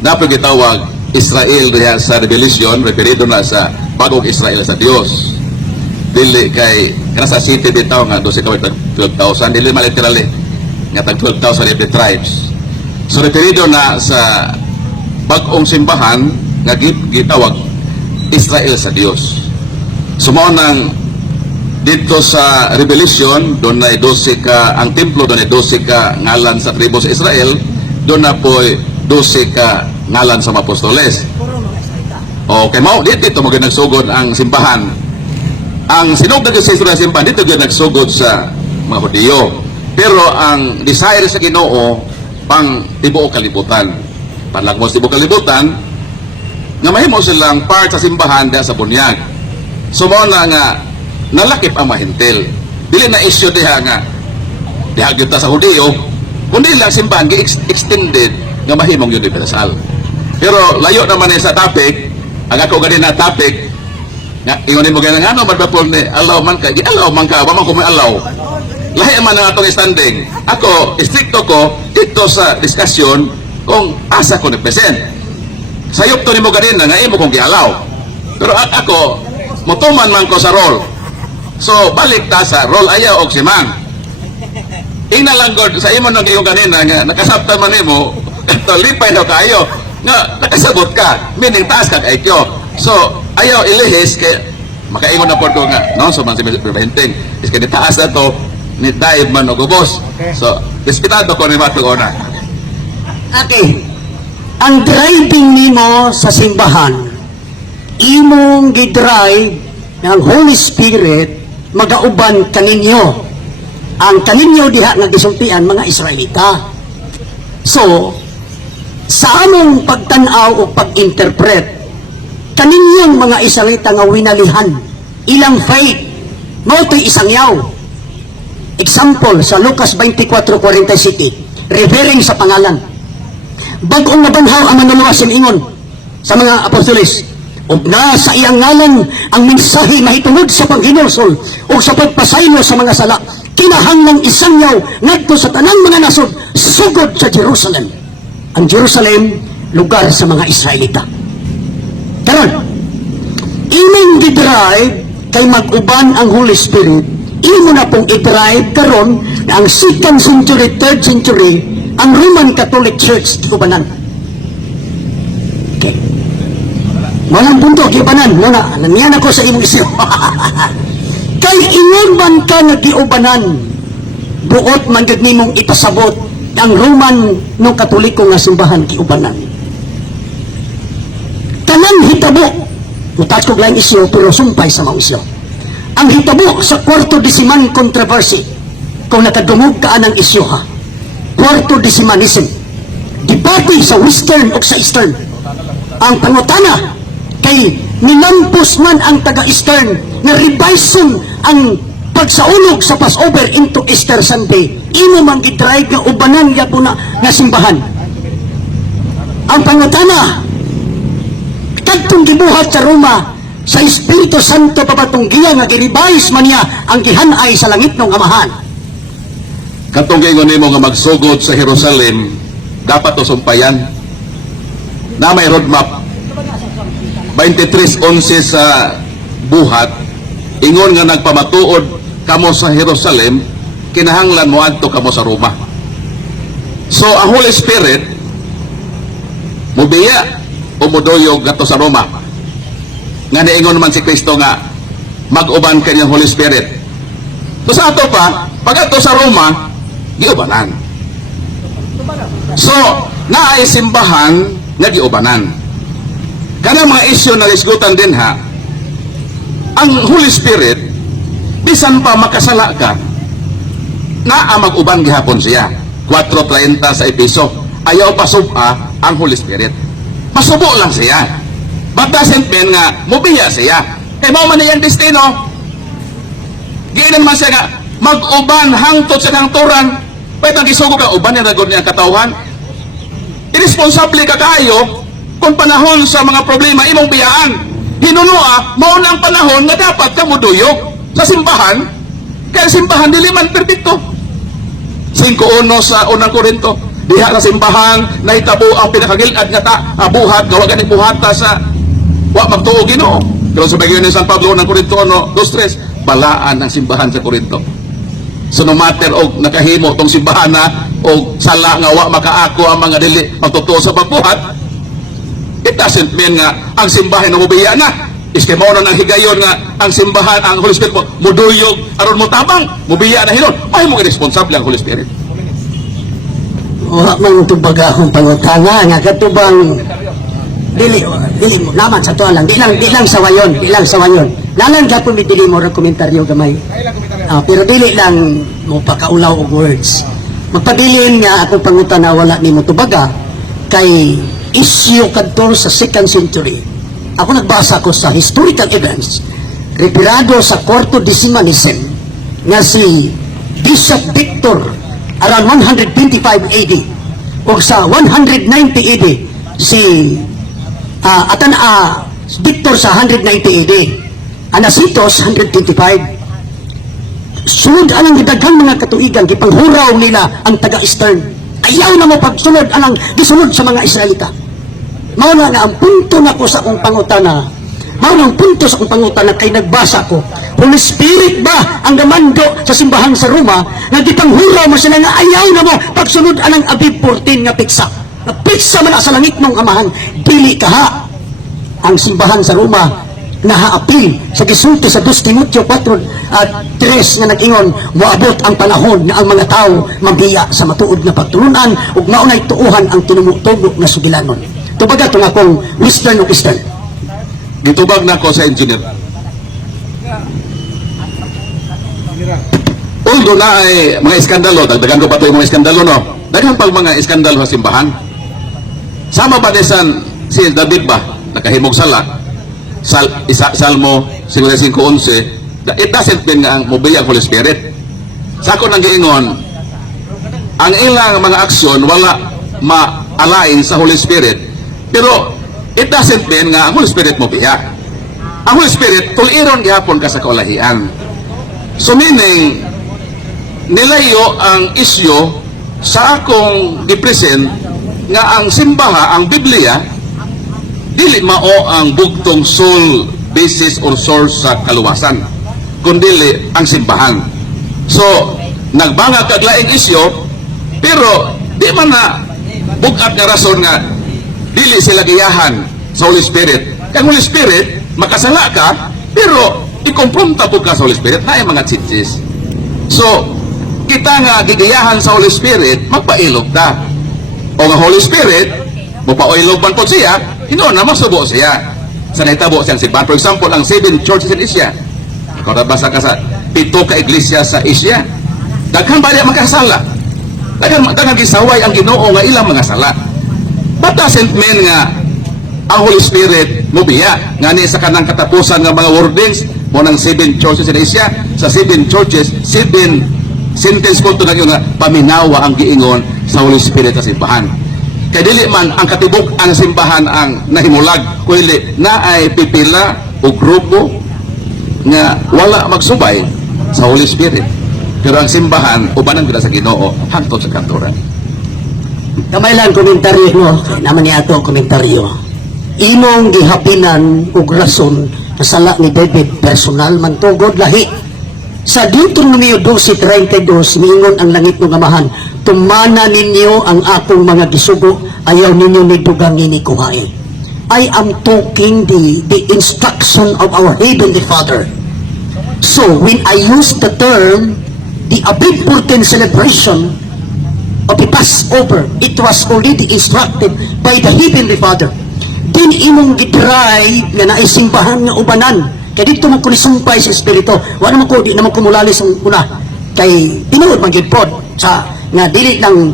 na gitawag Israel diha sa Revelation, referido na sa bagong Israel sa Dios. Dili kay kana sa city bitaw nga 12,000, dili man literally nga tag 12,000 every tribes. So referido na sa bagong simbahan nga gitawag Israel sa Dios. Sumao nang dito sa Revelation, doon na 12 ka, ang templo doon ay 12 ka ngalan sa tribo sa Israel, doon na po 12 ka ngalan sa mga apostoles. Okay, mao dito mo nagsugod ang simbahan. Ang sinugod sa istorya ng simbahan, dito nagsugod sa mga Hudiyo. Pero ang desire sa Ginoo, pang tibuok kalibutan. Panlagmos tibuok kalibutan, nga mahimo silang part sa simbahan dahil sa bunyag. So mao na nga, nalakip ang mahintil. Dili na issue diha nga diha gyud ta sa Hudiyo, kundi lang simbahan gi-extended nga mahimong universal. Pero layo naman sa topic, ang ako gani na topic nga ingon mo ganang ano madapol ni allow man ka, gi-allow man ka, wa man ko may allow. Lahi man ang atong standing. Ako stricto ko dito sa discussion kung asa ko ni-present. Sayop to nimo ganina nga imo kong gi-allow. Pero ako motuman man ko sa role. So, balik ta sa role ayaw og simang. Ingna lang god sa imo nang iyong kanina nga nakasabtan man nimo, to lipay daw kayo nga nakasabot ka, meaning taas ka IQ. So, ayaw ilihis kay makaingon na pod ko nga no so man si preventing is kay taas na to ni dive man og ubos. So, respetado ko ni matugona. Okay. Ang driving nimo sa simbahan, imong gidrive ng Holy Spirit magauban kaninyo. Ang kaninyo diha nga gisultian mga Israelita. So, sa among pagtan-aw o pag-interpret, kaninyong mga Israelita nga winalihan, ilang faith, mao to'y isang yaw. Example, sa Lucas 24:47, referring sa pangalan. Bag-ong nabanhaw ang manluluwas ingon sa mga apostoles, ug na sa iyang ngalan ang mensahe mahitungod sa paghinulsol o sa pagpasaylo sa mga sala, kinahanglang isangyaw ngadto sa tanang mga nasod sugod sa Jerusalem. Ang Jerusalem, lugar sa mga Israelita. Karon, imong gidrive kay mag-uban ang Holy Spirit, imo na pong i-drive karon na ang 2nd century, 3rd century, ang Roman Catholic Church giubanan. Okay. Walang punto, giubanan. Muna, nandiyan ako sa imong isyo. Kay ingon man ka nga giubanan, buot man gid nimong ipasabot ang Roman no Katoliko nga simbahan giubanan. Kanang hitabo, mutas ko lang isyo, pero sumpay sa mga isyo. Ang hitabo sa kwarto desiman controversy, kung nakadungog ka ng isyo ha, kwarto desimanism, debate sa western o sa eastern. Ang pangutana, kay nilampos man ang taga-eastern na revision ang pagsaulog sa Passover into Easter Sunday, imo man gidrive nga ubanan ya po na nga simbahan. Ang pangutana, kadtong gibuhat sa Roma sa Espiritu Santo papatunggiya nga girevise man niya ang gihanay sa langit ng Amahan. Katong ingon nimo nga magsugod sa Jerusalem, dapat to sumpayan na may roadmap 23:11 sa buhat ingon nga nagpamatuod kamo sa Jerusalem kinahanglan mo adto kamo sa Roma. So ang Holy Spirit mubiya o muduyog gato sa Roma nga niingon man si Kristo nga mag-uban kanyang Holy Spirit. So sa ato pa pag ato sa Roma giubanan. So naay simbahan nga giubanan. Kanang mga isyu na isgutan din ha, ang Holy Spirit, bisan pa makasala ka, naa mag-uban gihapon siya. 4:30 sa Episo. Ayaw pa suba ang Holy Spirit. Masubo lang siya. But doesn't mean nga, mubiya siya. Eh, mo man niyang destino. Giinan man siya nga, mag-uban hangtod sa hangturan. Pwede ang gisugo ka, uban niya nagod niya katawhan. Irresponsable ka kayo, kung panahon sa mga problema imong biyaan. Hinunua, mao na ang panahon nga dapat ka muduyog sa simbahan, kaya simbahan dili man perpekto. 5:1 sa unang Korinto, diha sa simbahan nahitabo ang pinakagilad nga buhat, gawa gani buhata sa wa magtuo Ginoo. Pero sa bagay ni San Pablo ng Korinto 2:3, balaan ang simbahan sa Korinto. So no matter og nakahimo tong simbahan na og sala nga wa makaako ang mga dili pagtutuo sa pagbuhat, it doesn't mean nga ang simbahan na mubiya na. Iske mo na ng higayon nga ang simbahan, ang Holy Spirit mo, muduyog, aron mo tabang, mubiya na hinon. Ay mo irresponsable ang Holy Spirit. Wa man tubagahong pangutana nga katubang dili mo naman sa tuwa lang di lang sawayon lalang gapon mi dili mo ra komentaryo gamay. Pero dili lang mo pakaulaw og words. Magpabilin nga akong pangutana wala nimo tubaga kay issue kadto sa 2nd century. Ako nagbasa ko sa historical events referado sa 4th decimanism nga si Bishop Victor around 125 AD o sa 190 AD si Victor sa 190 AD Anasitos 125. Sunod anang gidaghang mga katuigan gipanghuraw nila ang taga-Eastern. Ayaw na mo pagsunod anang gisunod sa mga Israelita. Mao na nga ang punto na ko sa akong pangutana. Mao na ang punto sa akong pangutana kay nagbasa ko. Holy Spirit ba ang gamando sa simbahan sa Roma nga gipanghuraw mo sila nga ayaw na mo pagsunod anang Abib 14 nga piksa. Na piksa man sa langit mong amahan, dili kaha ang simbahan sa Roma nahaapil sa gisulti sa 2 Timoteo 4:3 nga nag-ingon moabot ang panahon nga ang mga tao mabiya sa matuod nga pagtulunan ug maunay tuuhan ang tinumutunog na sugilanon. Tubaga itong akong Western o Eastern. Gitubag na ko sa engineer. Although na ay mga iskandalo, dagdagan ko pa ito yung mga iskandalo, no? Daghang pag mga iskandalo sa simbahan. Sama ba desan si David ba? Nakahimog sala. Salmo 55:11. It doesn't mean nga ang mubiya ang Holy Spirit. Sa ako nang giingon, ang ilang mga aksyon wala ma-align sa Holy Spirit. Pero it doesn't mean nga ang Holy Spirit mo biya. Ang Holy Spirit, tuliron gihapon ka sa kaulahian. So meaning, nilayo ang isyo sa akong gipresent nga ang simbaha, ang Biblia, dili mao ang bugtong sole basis or source sa kaluwasan, kundi ang simbahan. So, nagbanga kaglaing isyo, pero di man na bukat nga rason nga dili sila giyahan sa Holy Spirit. Kaya Holy Spirit, makasala ka, pero ikumpronta po ka sa Holy Spirit na mga chitsis. So, kita nga gigayahan sa Holy Spirit, magpailog ta. O nga Holy Spirit, mapailog man po siya, hinoon na masubo siya. Sa naitabo siyang simbahan. For example, ang 7 churches in Asia. Ikaw nabasa ka sa 7 ka iglesia sa Asia. Daghang ba niya makasala? Daghang gisaway ang Ginoo nga ilang mga sala. But doesn't mean nga ang Holy Spirit mubiya. Nga ni sa kanang katapusan ng mga wordings mo ng 7 churches in Asia. Sa 7 churches, 7 sentence ko ito na yun nga paminawa ang giingon sa Holy Spirit sa simbahan. Kaya dili man ang katibok ang simbahan ang nahimulag, kundi na ay pipila o grupo nga wala magsubay sa Holy Spirit. Pero ang simbahan, ubanan kita sa Ginoo, hangtod sa kanturan. Kamay lang komentaryo no, kaya naman niya ito ang komentaryo. Imong gihapinan ug rason na sala ni David personal man tugod lahi. Sa Deuteronomio 12:32 miingon ang langit ng amahan, tumana ninyo ang akong mga gisugo, ayaw ninyo ni dugangi ni kuhain. I am talking the instruction of our Heavenly Father. So when I use the term the Abib Purken celebration of the Passover, it was already instructed by the Heavenly Father. Din imong gidrive nga naisimbahan nga ubanan. Kaya dito man ko nisumpay sa Espiritu. Wala naman ko, di naman kumulalis ang una. Kay tinuod man yun po. Sa, nga dili lang,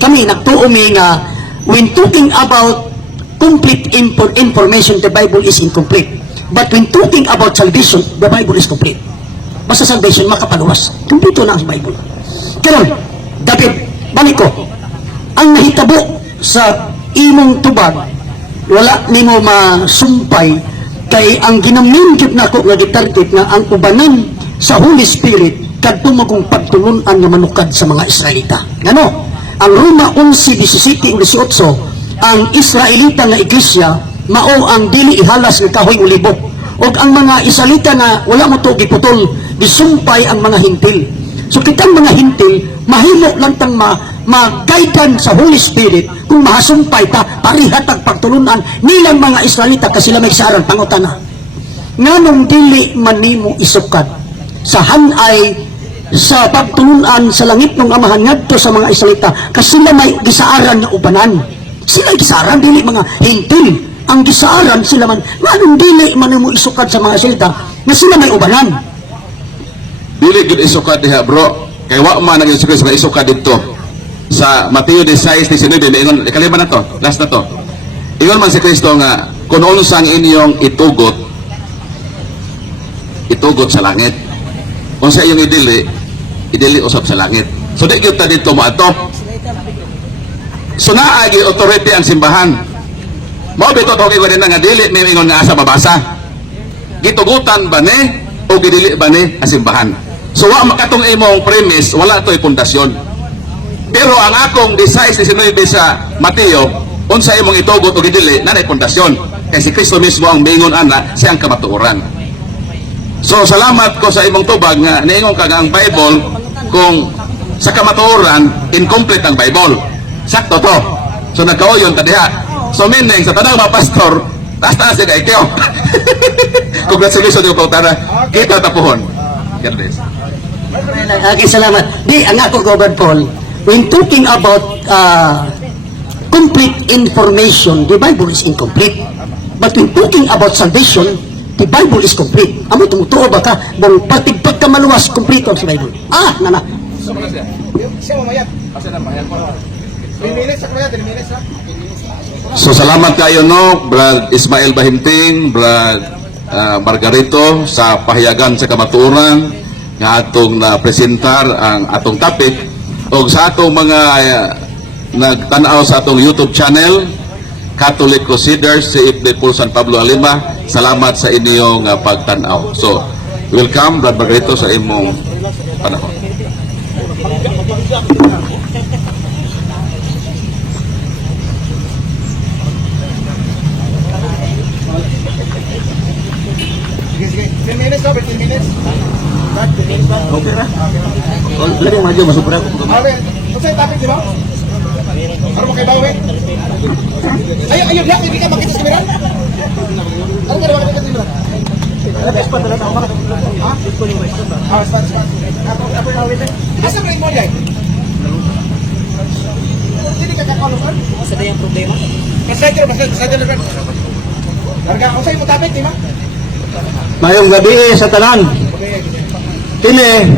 kami nagtuumi nga, when talking about complete information, the Bible is incomplete. But when talking about salvation, the Bible is complete. Basta salvation, makapaluwas. Kompleto na ang Bible. Kaya, David, balik ko, ang nahitabo sa imong tubag, wala nimo masumpay kay ang ginaminggit nako nga gitarget nga ang ubanan sa Holy Spirit kadto mo kong pagtulunan nga manukad sa mga Israelita. Ngano? Ang Roma 11:17 ug 18, ang Israelita nga iglesia mao ang dili ihalas nga kahoy ulibok. Og ang mga Israelita nga wala mo to giputol, gisumpay ang mga hintil. So kitang mga hintil mahimo lang tang mag-guidean sa Holy Spirit kung mahasumpay ta parihat ang pagtulunan nilang mga Israelita kasi sila may sarang pangutana. Nganong dili man nimo isukad sa hanay sa pagtulunan sa langit ng amahan ngadto sa mga Israelita kasi sila may gisaaran nga ubanan. Sila gisaaran dili mga hintil. Ang gisaaran sila man nganong dili man nimo isukad sa mga Israelita nga sila may ubanan. Dili gud isukad diha bro. Kay wa man naging Kristo nga isukad dito. Sa Mateo 16:19 ingon ikalima na to, last na to. Ingon man si Kristo nga kung unsang inyong itugot sa langit. Kung sa inyong idili usab sa langit. So di gyud ta dito mo ato. So naa gi authority ang simbahan. Mao bito to kay nga dili may ingon nga asa mabasa. Gitugutan ba ni o gidili ba ni ang simbahan? So wa makatong imong premise, wala to'y pundasyon. Pero ang akong 16:19 sa Mateo, unsa imong itugot o gidili, nanay pundasyon. Kay si Kristo mismo ang mingon ana siyang kamatuoran. So salamat ko sa imong tubag nga niingon ka nga ang Bible kung sa kamatuoran incomplete ang Bible. Sakto to. So nagkauyon ta diha. So meaning sa tanang mga pastor, taas-taas din ay kayo. Congratulations yung pautara. Kita tapuhon. God bless. Okay, salamat. Di, ang ako, Governor Paul, when talking about complete information, the Bible is incomplete. But when talking about salvation, the Bible is complete. Amo tumutuo ba ka? Bang patigpag ka maluwas, complete ang sa Bible. Nana. Siya mamayat. Asa na mayat po? 3 minutes sa kumayat, 3 minutes ha? So salamat kayo no, Brad Ismael Bahimting, Brad Margarito sa pahayagan sa kamatuoran nga atong na-presentar ang atong topic o sa atong mga nagtanaw sa atong YouTube channel Catholic Crusaders si Ibn Paul San Pablo Alima. Salamat sa inyong pagtanaw. So welcome Brad Margarito sa imong panahon. Sige. 10 minutes ha, 15 minutes. Okay ra. Lagi maju masuk ra. Okay. Kung sa'yo topic, di ba? Ano mo kay Bawi? Ayun, lang, hindi ka makita sa kamera? Ano ka na makita sa kamera? Ha? Spanish. Asa mo yung mo dyan? Hindi ka kakalokan? Asa na yung problema? Pasaydo na rin. Larga, kung sa'yo mo topic, di ba? Mayong gabi sa tanan. Kini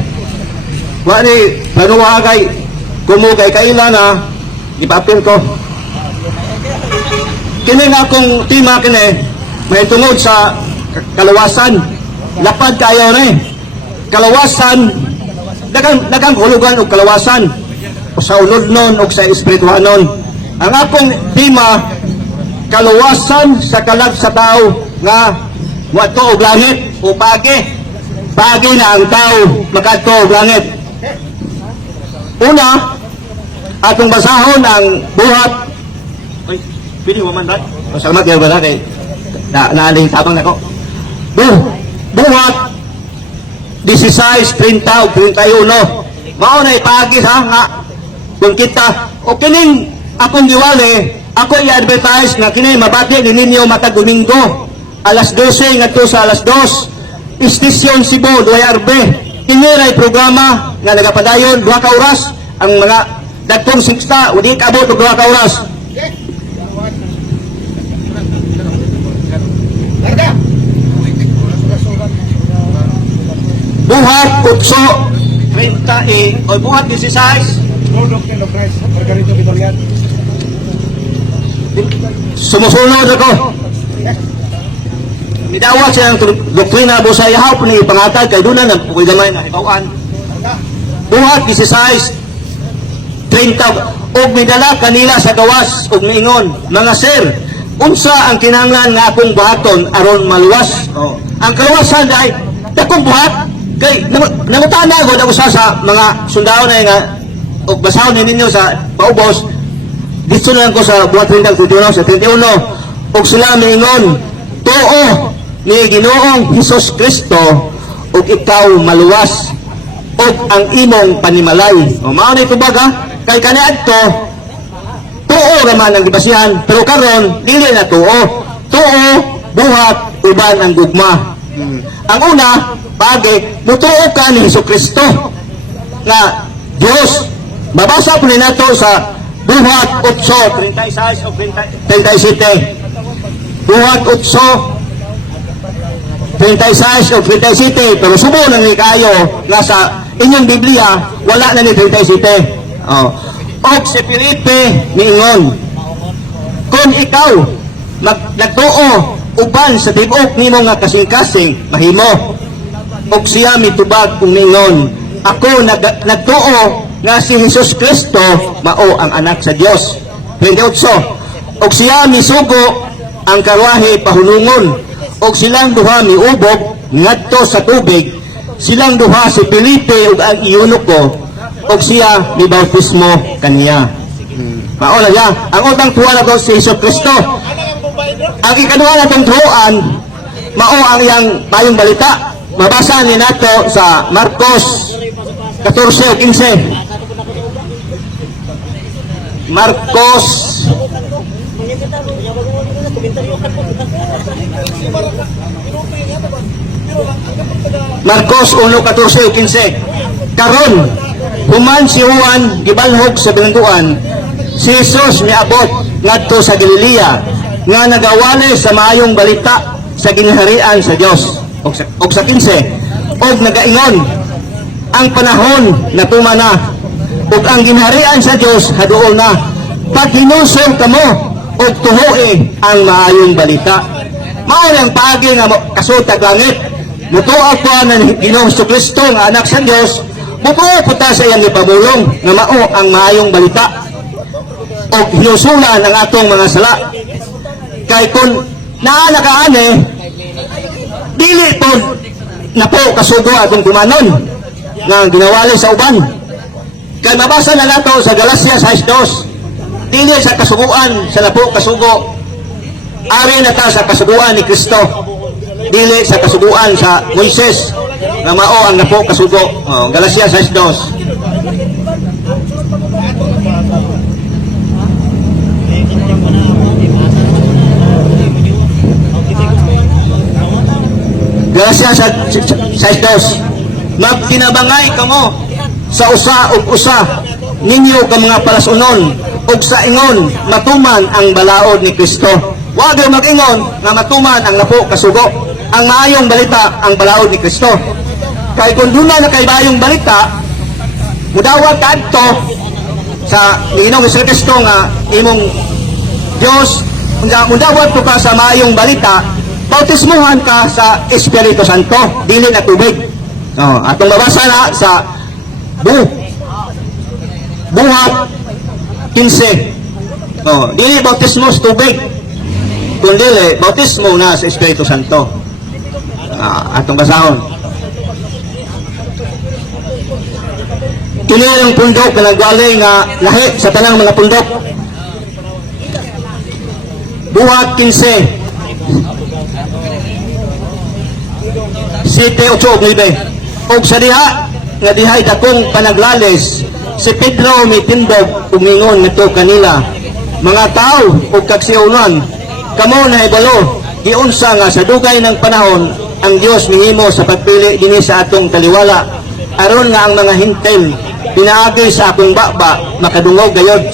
wani panuwagay kumugay kaila na ipapil ko. Kini nga akong tema kini may tungod sa kalawasan. Lapad kayo ni. Kalawasan dagang hulugan og kalawasan sa ulod nun o sa espirituhanon. Ang akong tema kalawasan sa kalag sa tao nga wato og langit o pagi na ang tao makadto og langit. Una, Atong basahon ang buhat. Ay, pili mo man dahil. Salamat kayo ba dahil? Naaling tabang na ko. Buhat 16, 30, 31. Mao na ipagis ha nga kung kita o kining akong giwali, ako i-advertise na kini mabati din ninyo matag Domingo alas 12 ngadto sa alas 2 Istasyon Cebu DRB. Kini ray programa nga nagapadayon 2 ka oras ang mga dagkong singsta o di kaabot og 2 ka oras. Larga! Buhat 8, 30 o buhat 16 Lord of Christ, Margarito Vitorian. sumusunod ako. Midawat siya ang doktrina busa yahaw po ni pangatag kay doon na pukoy gamay na hibawaan. Buhat 16, 30 og midala kanila sa gawas og miingon, mga sir, unsa ang kinahanglan nga akong buhaton aron maluwas? Ang kaluwasan dai dakong buhat kay nangutana ko usa sa mga sundao na nga og basahon ninyo sa paubos. Dito na lang ko sa buhat 31 sa 31 og sila miingon, tuo ni Ginoong Hesus Kristo ug ikaw maluwas og ang imong panimalay. O mao ni tubag ha kay kaniadto tuo raman ang gibasihan pero karon dili na tuo. Tuo buhat uban ang gugma. Ang una pagi mutuo ka ni Hesus Kristo nga Dios. Mabasa po nato sa buhat 8, 36 o 37. Buhat 8, 36 o 37 pero subo nang ni kayo nga sa inyong Biblia wala na ni 37. Og si Felipe niingon, kung ikaw nagtuo uban sa tibok nimo nga kasing-kasing mahimo. Og siya mitubag kung niingon, ako nagtuo nga si Hesus Kristo mao ang anak sa Dios. 28. Og siya misugo ang karwahe pahunungon og silang duha miubog ngadto sa tubig. Silang duha si Felipe ug ang eunuko og siya mibautismo kaniya. Mao na siya. Ang utang tuwa na to si Hesus Kristo. Ang ikaduha na tong turuan mao ang iyang mayong balita. Mabasa ni nato sa Marcos 14 o 15. Marcos Marcos 1:14-15. Karon human si Juan gibalhog sa bilangguan, si Jesus miabot ngadto sa Galilea nga nagawali sa maayong balita sa ginharian sa Dios. Og sa 15 og nagaingon, ang panahon natuman na ug ang ginharian sa Dios haduol na. Pag hinusol kamo og tuhoe ang maayong balita. Mao ang paagi nga kasutag langit. Mutuo ko na Ginoong Kristo nga anak sa Dios. Mutuo po ta sa iyang ipamulong nga mao ang maayong balita. Og hinusulan ang atong mga sala. Kay kun naa nakaani dili pod napo kasugo atong kumanon nga ginawali sa uban. Kay mabasa na nato sa Galacia 6:2, dili sa kasuguan sa napo kasugo. Ari na ta sa kasuguan ni Kristo. Dili sa kasuguan sa Moises nga mao ang napo kasugo. Galacia 6:2. Galacia 6:2. Magtinabangay kamo sa usa ug usa ninyo ka mga palasunon ug sa ingon matuman ang balaod ni Kristo. Wa gyud mag-ingon nga matuman ang napo kasugo. Ang maayong balita ang balaod ni Kristo. Kay kun duna na kay bayong balita, mudawat kadto sa Ginoong Kristo nga imong Dios, mudawat ko ka sa maayong balita, bautismuhan ka sa Espiritu Santo, dili na tubig. Atong babasa na sa buhat 15. Dili bautismo sa tubig, kundi bautismo na sa Espiritu Santo. Atong basahon. 15 Kini ang pundok nga nagwali nga lahi sa tanang mga pundok. Buhat 15. 7-8 og sa diha nga dihay dakong panaglales si Pedro mitindog umingon ngadto kanila, mga tao ug kagsiunan, kamo na ibalo giunsa nga sa dugay ng panahon ang Dios mihimo sa pagpili dinhi sa atong taliwala aron nga ang mga hintel pinaagi sa akong baba makadungog gayod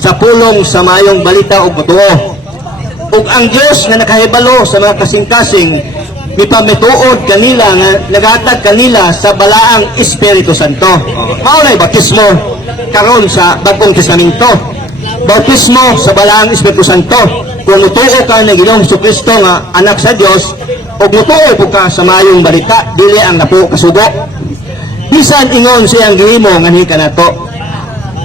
sa pulong sa mayong balita ug matuo. Ug ang Dios nga nakahibalo sa mga kasing-kasing mipamituod kanila nga naghatag kanila sa balaang Espiritu Santo. Mao nay bautismo karon sa Bagong Testamento. Bautismo sa balaang Espiritu Santo. Kung mutuo ka na Ginoong Jesucristo nga anak sa Dios ug mutuo po ka sa mayong balita dili ang napo kasugo. Bisan ingon siyang gihimo nga ni kanato.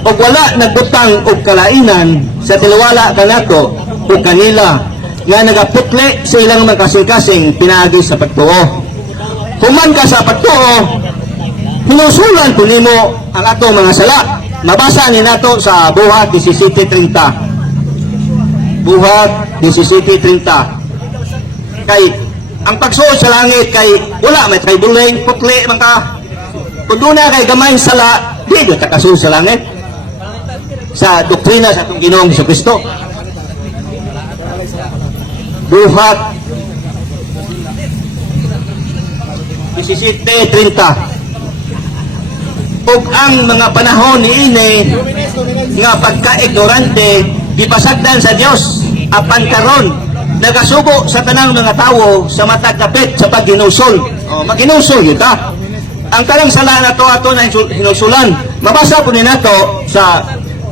Ug wala nagbutang og kalainan sa tiliwala kanato ug kanila nga nagaputli sa ilang mga kasing-kasing pinaagi sa pagtuo. Human ka sa pagtuo, hinusulan po nimo ang atong mga sala. Mabasa ni nato sa Buhat 17:30. Buhat 17:30. Kay ang pagsuot sa langit kay wala may kay buling putli man ka. Kung doon na kay gamay sala, di ka takasuot sa langit. Sa doktrina sa atong Ginoong Jesucristo. Buhat 17:30. Ug ang mga panahon ni ini nga pagka-ignorante gipasagdan sa Dios apan karon nagasugo sa tanang mga tawo sa matag kapit sa pagginusol. Maginusol yun ta. Ang tanang sala na to ato na hinusulan. Mabasa po ni nato sa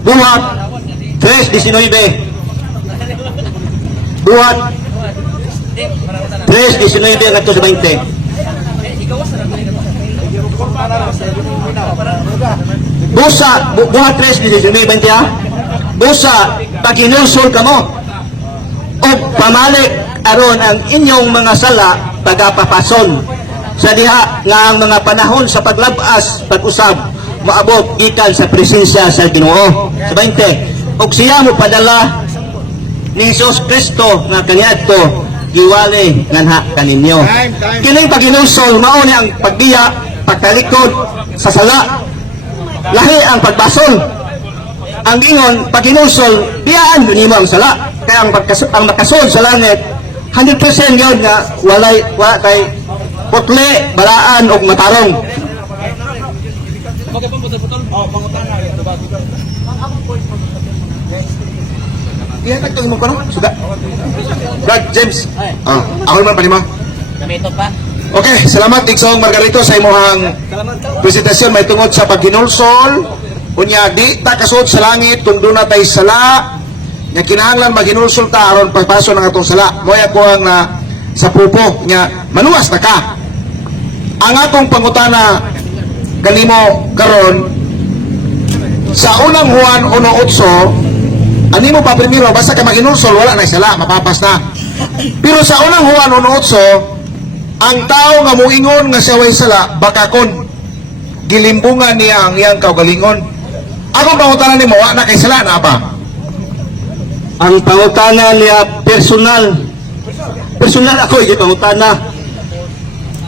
Buhat 3:19. Buhat 3:19 ngadto sa 20. Busa, Buhat 3:19 ha? Busa, paginusol ka mo. O pamalik aron ang inyong mga sala pagapapason. Sa diha nga ang mga panahon sa paglabas, pag-usab, maabot gikan sa presensya sa Ginoo. Sa 20. Og siya mo padala ni Jesus Kristo nga kaniadto giwali nganha kaninyo. Kining paginusol mao ni ang pagbiya, pagtalikod sa sala. Lahi ang pagbasol. Ang ingon paginusol biyaan nimo ang sala. Kaya ang makasol sa langit 100% yun nga wala kay putli, balaan og matarong. Ihatag to mo ko no? Suga. Brad James. Ako naman pa nimo. Gamito pa. Okay, salamat Igsong Margarito sa imong presentasyon may tungod sa pagginulsol. Unya di ta kasuot sa langit kung doon na tay sala nga kinahanglan maginulsol ta aron pagpaso ng atong sala. Moy ako ang sa pupo nya manuwas ta ka. Ang atong pangutana kanimo karon sa unang Juan 1:8 ani mo pa primero basta ka maginulsol wala na sala mapapas na. Pero sa unang Juan 1:8 ang tao nga muingon nga siya way sala bakakon gilimbungan niya ang iyang kaugalingon. Akong pangutana nimo wa na kay sala na ba? Ang pangutana niya personal. Personal ako yung pangutana.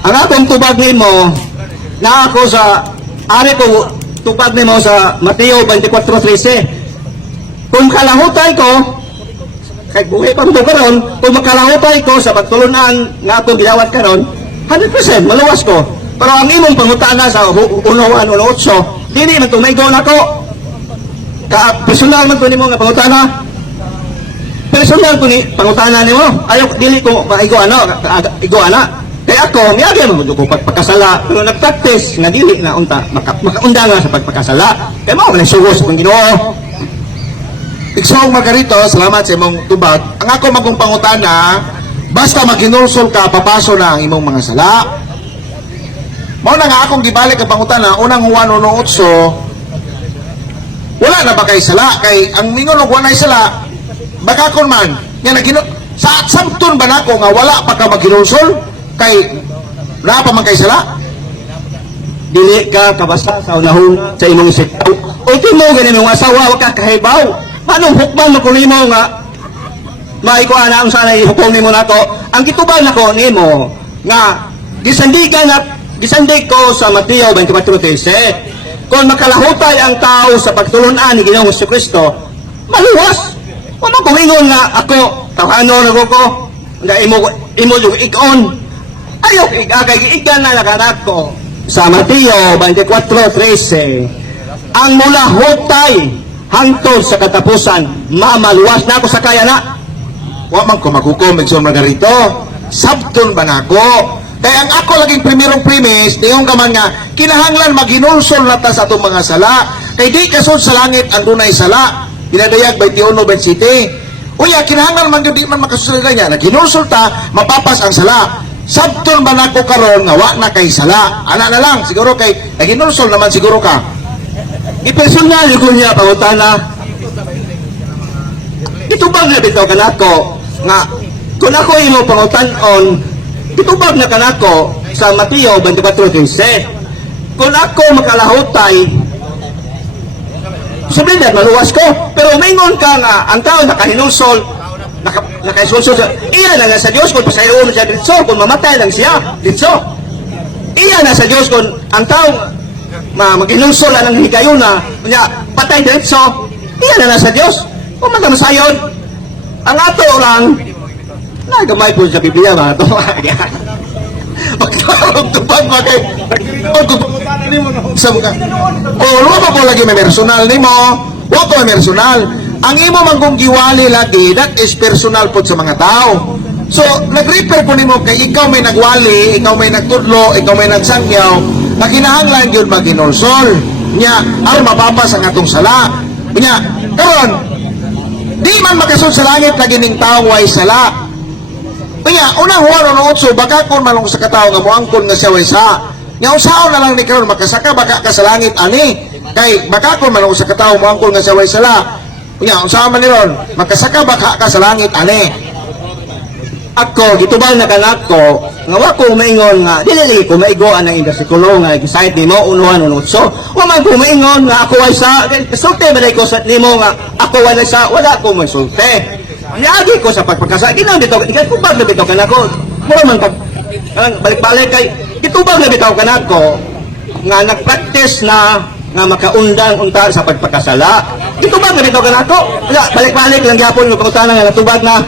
Ang akong tubag nimo na ako sa ari ko tubag nimo sa Mateo 24:13. Kung kalahutay ko kay buhay pa ko karon, kung makalahutay ko sa pagtulunan nga akong gidawat karon, 100% malawas ko. Pero ang imong pangutana sa 1:8, dili man tumaygon ako. Personal man ko nimo nga pangutana. Personal ko ni pangutana nimo. Ayaw dili ko maigo igo ana. Kaya ako miyagi man ko pagpakasala, pero nagpractice nga dili na unta makaunda nga sa pagpakasala. Kaya mao man sugos kung Ginoo. Igsong Margarito, salamat sa imong tubag. Ang ako magong pangutana, basta maginulsol ka, papaso na ang imong mga sala. Mao na nga akong gibalik ang pangutana, unang Juan 1:8, wala na ba kay sala? Kay ang mingon og wala sala, bakakon man. Nga sa samton ba nako nga wala pa ka maginulsol? Kay wala pa man kay sala? dili ka kabasa sa unahon sa imong sitaw. Ultimo ganin mong asawa wa ka kahibaw. Manong hukman mo kuno mo nga maikuan na ang sana ihukom nimo nato. Ang gitubag nako nimo nga gisandig ko sa Mateo 24:13. Kung makalahutay ang tao sa pagtulunan ni Ginoong Jesucristo, maluwas. Wa man kumingon nga ako tawhano na ko nga imo yung ikon. Ayo igagay igan na nakanak ko sa Mateo 24:13. Ang mula hutay hangtod sa katapusan, mamaluwas na ako sa kaya na. Wa man ko maghukom, Igsoon Margarito. Sabton ba nako? Kaya ang ako laging primerong premise, niyong kaman nga, kinahanglan maghinulsol na ta sa atong mga sala. Kay di kasod sa langit ang dunay sala. Pinadayag 21:27. Uya, kinahanglan man di man makasulira niya. Naghinulsol ta, mapapas ang sala. Sabton ba nako karon nga wa na kay sala? Ana na lang, siguro kay naghinulsol naman siguro ka. Ipersonal ko niya pangutana. Itubag na bitaw kanako nga kung ako imo pangutan-on, itubag na kanako sa Mateo 24:13. Kung ako makalahutay, sabihin na maluwas ko, pero umingon ka nga ang tao nakahinulsol, nakaisulsol sa iya na nga sa Diyos kung pasayoon siya dito, kung mamatay lang siya dito. Iya na sa Diyos kung ang tao maghinulsol lang ng higayon na patay dito, iya na sa Diyos. Kung magkamasayon, ang ato lang, nagamay po sa Biblia ba ito? Magtawag ba kay sa mga luwa pa po lagi may personal nimo, wa to may personal. Ang imo manggong giwali lagi, that is personal po sa mga tao. So nag-refer po nimo kay ikaw may nagwali, ikaw may nagtudlo, ikaw may nagsangyaw, na kinahanglan gyud maghinulsol nya aron mapapas ang atong sala nya karon di man makasud sa langit lagi ning taong way sala. Kaya, unang Juan 1:8, baka kung malong sa katao nga moangkon nga siya way sa. Nga usaon na lang ni karon makasaka baka ka sa langit ani. Kay baka kung malong sa katao moangkon nga siya way sala. Kaya usaon man ni ron makasaka baka ka sa langit ani. Ako, gitubal na kanako, nga wa ko maingon nga, dili ko maigoan ang indasikulo nga, gisahit ni mo, unuhan, unutso. Wa man ko maingon nga, ako ay sa, sulti ba ko sa nimo nga, ako ay sa, wala ko may sulti. Niagi ko sa pagpagkasa, ginang bitaw, itubag na bitaw kanako. Mura man pag, balik-balik kay, itubag na bitaw kanako, nga nagpractice na, nga makaundang unta sa pagpagkasala. Itubag na bitaw kanako, balik-balik lang yapon ng pangutana nga natubag na,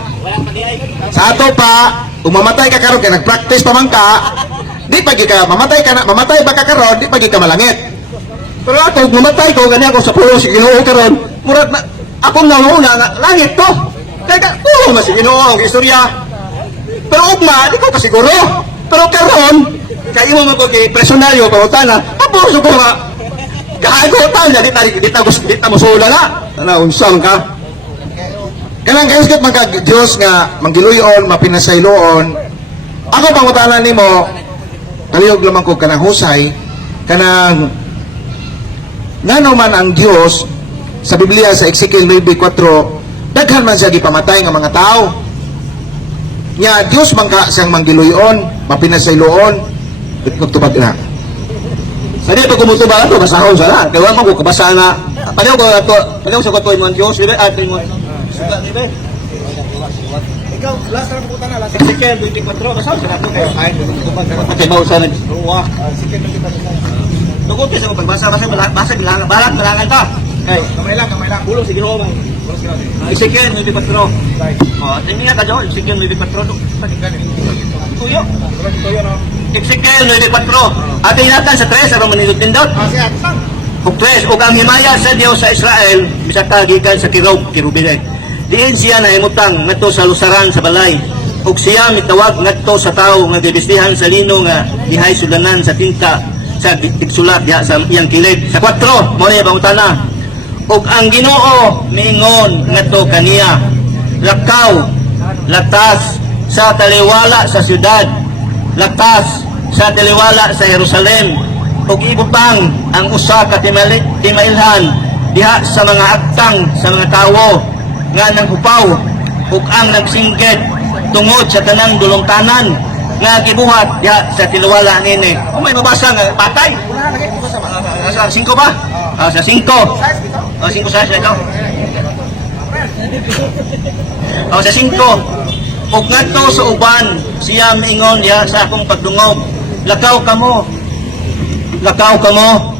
Sa ato pa, kung mamatay ka karon kay nagpractice pa man ka, di pagi ka mamatay ka na, mamatay ba ka karon, di pagi ka malangit. pero ako, mamatay ko, ganyan ako sa pulo, si Ginoo karon, murag na, akong nauna nga, langit to. Kaya pulo mas si Ginoo ang istorya. Pero ugma, di ko kasiguro. Pero karon, kaya mo mo ko kay personalyo, pangutana, papuso ko nga, kahagotan na, di ta musula na. Ano, unsang ka? Kanang kaisgot magka Dios nga manggiluyon, mapinasayloon. Ako pangutanan nimo, kaliyog lamang ko kanang husay, kanang ngano man ang Dios sa Biblia sa Ezekiel 9:4, daghan man siya gipamatay nga mga tao. Nya Dios man ka siyang manggiluyon, mapinasayloon. Kung tubag na. Sa di pa kumutuba ito, basahon sana. Kaya mo ko kabasa na, panaw ko ito, panaw sa katoy mo ang Diyos, libe, at mo. Ikaw, last na pupunta na, last na. Ezekiel 24, basahon sa ito kayo. Ay, okay, mausa na. Ezekiel 24. Lugot sa pagbasa, basa bilangan, balat bilangan ta. Okay. Kamay lang. Bulong si Ginoo man. Ezekiel 24. Oh, tingnan ka daw, Ezekiel 24. Tuyo. Ezekiel 94. Ating natin sa 3 sa manindot-nindot. Ug 3, ug ang himaya sa Dios sa Israel bisata gikan sa kirubile. Diin siya nahimutang ngadto sa lusaran sa balay. Ug siya mitawag ngadto sa tawo nga gibistihan sa lino nga dihay sulanan sa tinta sa tigsulat diha sa iyang kilid. Sa 4, mao ni bangutana. Ug ang Ginoo miingon ngadto kaniya, lakaw, latas sa taliwala sa syudad, latas sa taliwala sa Jerusalem, ug ibutang ang usa ka timailhan diha sa mga aktang sa mga tawo nga nanghupaw ug ang nagsinggit tungod sa tanang dulongtanan nga gibuhat ya sa tiluwala nini. O may mabasa nga patay. Sa 5 ba? Sa 5. 5 size ito. Sa 5. Ug ngadto sa uban siya miingon ya sa akong pagdungog. Lakaw kamo.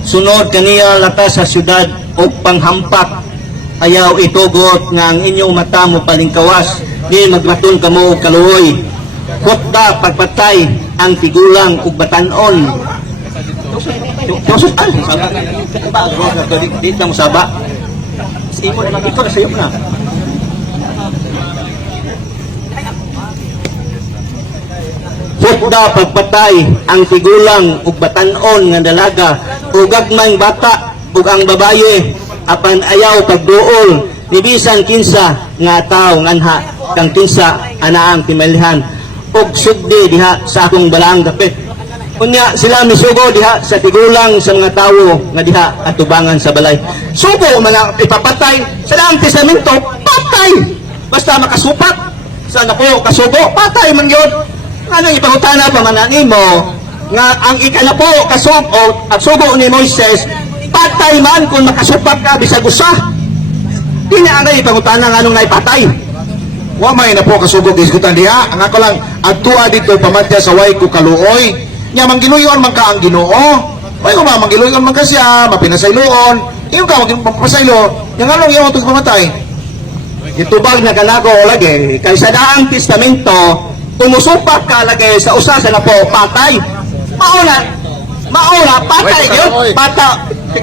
Sunod kaniya latas sa syudad o panghampak. Ayaw itugot nga ang inyong mata mo palingkawas. Di magmaton kamo og kaluoy. Kutda pagpatay ang tigulang ug batanon. Tusok an. Di na mo saba. Ito na sayo na. Kutda pagpatay ang tigulang ug batanon nga dalaga ug gagmayng bata ug ang babaye apan ayaw pagduol ni bisan kinsa nga tawo nganha kang kinsa anaang timalhan ug sugdi diha sa akong balaang dapit. Unya sila misugo diha sa tigulang sa mga tawo nga diha atubangan sa balay. Sugo mga ipapatay sa daang testamento, patay. Basta makasupat sa napuyo kasugo, patay man yun. Anong ipangutana pa man nimo nga ang ikanapo kasugo at sugo ni Moises patay man kung makasupat ka bisag usa. Di na ang ipangutana nga anong naipatay. Wa may na po kasugod diskutan diha. Ang ako lang adtua dito pamatya sa way ko kaluoy. Nya manggiluyon man ka ang Ginoo. Way ko ba manggiluyon man ka siya, mapinasayloon. Iyo ka magpasaylo. Yang anong iyo tug pamatay. Itubag na kanago lagi kay sa daang testamento tumusupak ka lagi sa usa sa napo patay. Mauna patay gyud.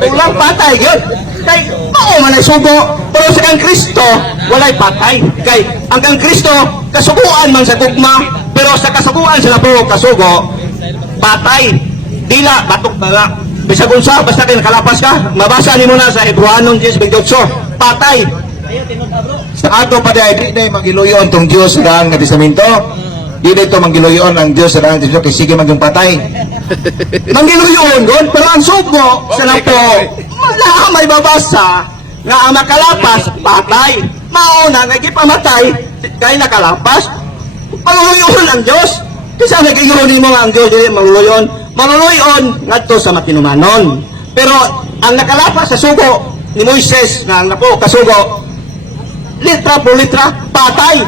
Ulang patay gyud. Kay mao man ay sugo pero sa kang Kristo walay patay. Kay ang kang Kristo kasuguan man sa gugma pero sa kasuguan sa napo kasugo patay. Dila batok na nga. Bisag unsa basta kay nakalapas ka, mabasa nimo na sa Hebreanon 10:28. Patay. Sa ato pa di na manggiluyon tong Dios sa daang nga testamento. Di dito manggiluyon ang Dios sa daang testamento kay sige man yung patay. Manggiluyon doon, pero ang sugo sa napo, wala may babasa nga ang makalapas, patay. Mauna, nagkipamatay, kaya nakalapas. Maluluyon ang Diyos. Kasi nag-iyon mo nga ang Diyos, maluluyon. Maluluyon ngadto sa matinumanon. Pero ang nakalapas sa sugo ni Moises, nga ang napo, kasugo, litra po litra, patay.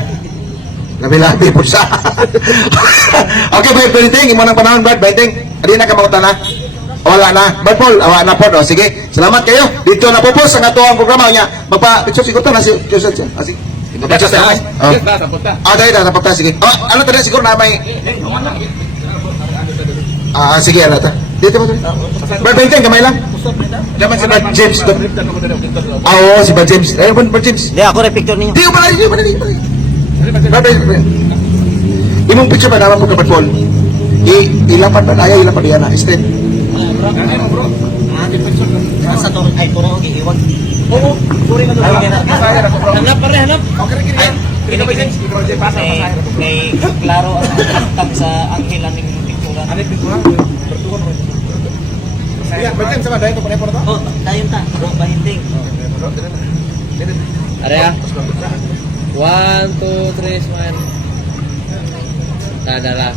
Labi-labi po siya. Okay, Brad Benting, imo nang panahon, Brad Benting. Adi na ka makutan na? Wala na. Brad Paul, awa na po. O, sige, salamat kayo. Dito na po po sa nga ang programa niya. Magpa-picture siguro na si Joseph. Sige. Picture tayo. Dahil na, napunta. Sige. Ano tayo siguro na may... sige, ano ta. Dito mo tayo. Brad Benting, kamay lang. Daman si Brad James. Oo, si Brad James. Ayun, Brad James. Di ako rin picture ninyo. Di ko pala. Imong picture ba naman po kapag Paul? Ilapan ba? Ayaw ilapan diyan na. Straight. Sa turun ay turun og iwan. Oo, puri man hanap pare hanap. Kini pasa kay klaro ang tag sa anghel aning picture. Ani picture? Bertuon mo. Saya bagian sama dai to pare to. Oh, dayon ta. Bro bahinting. Area 1, 2, 3 smile. Adalah.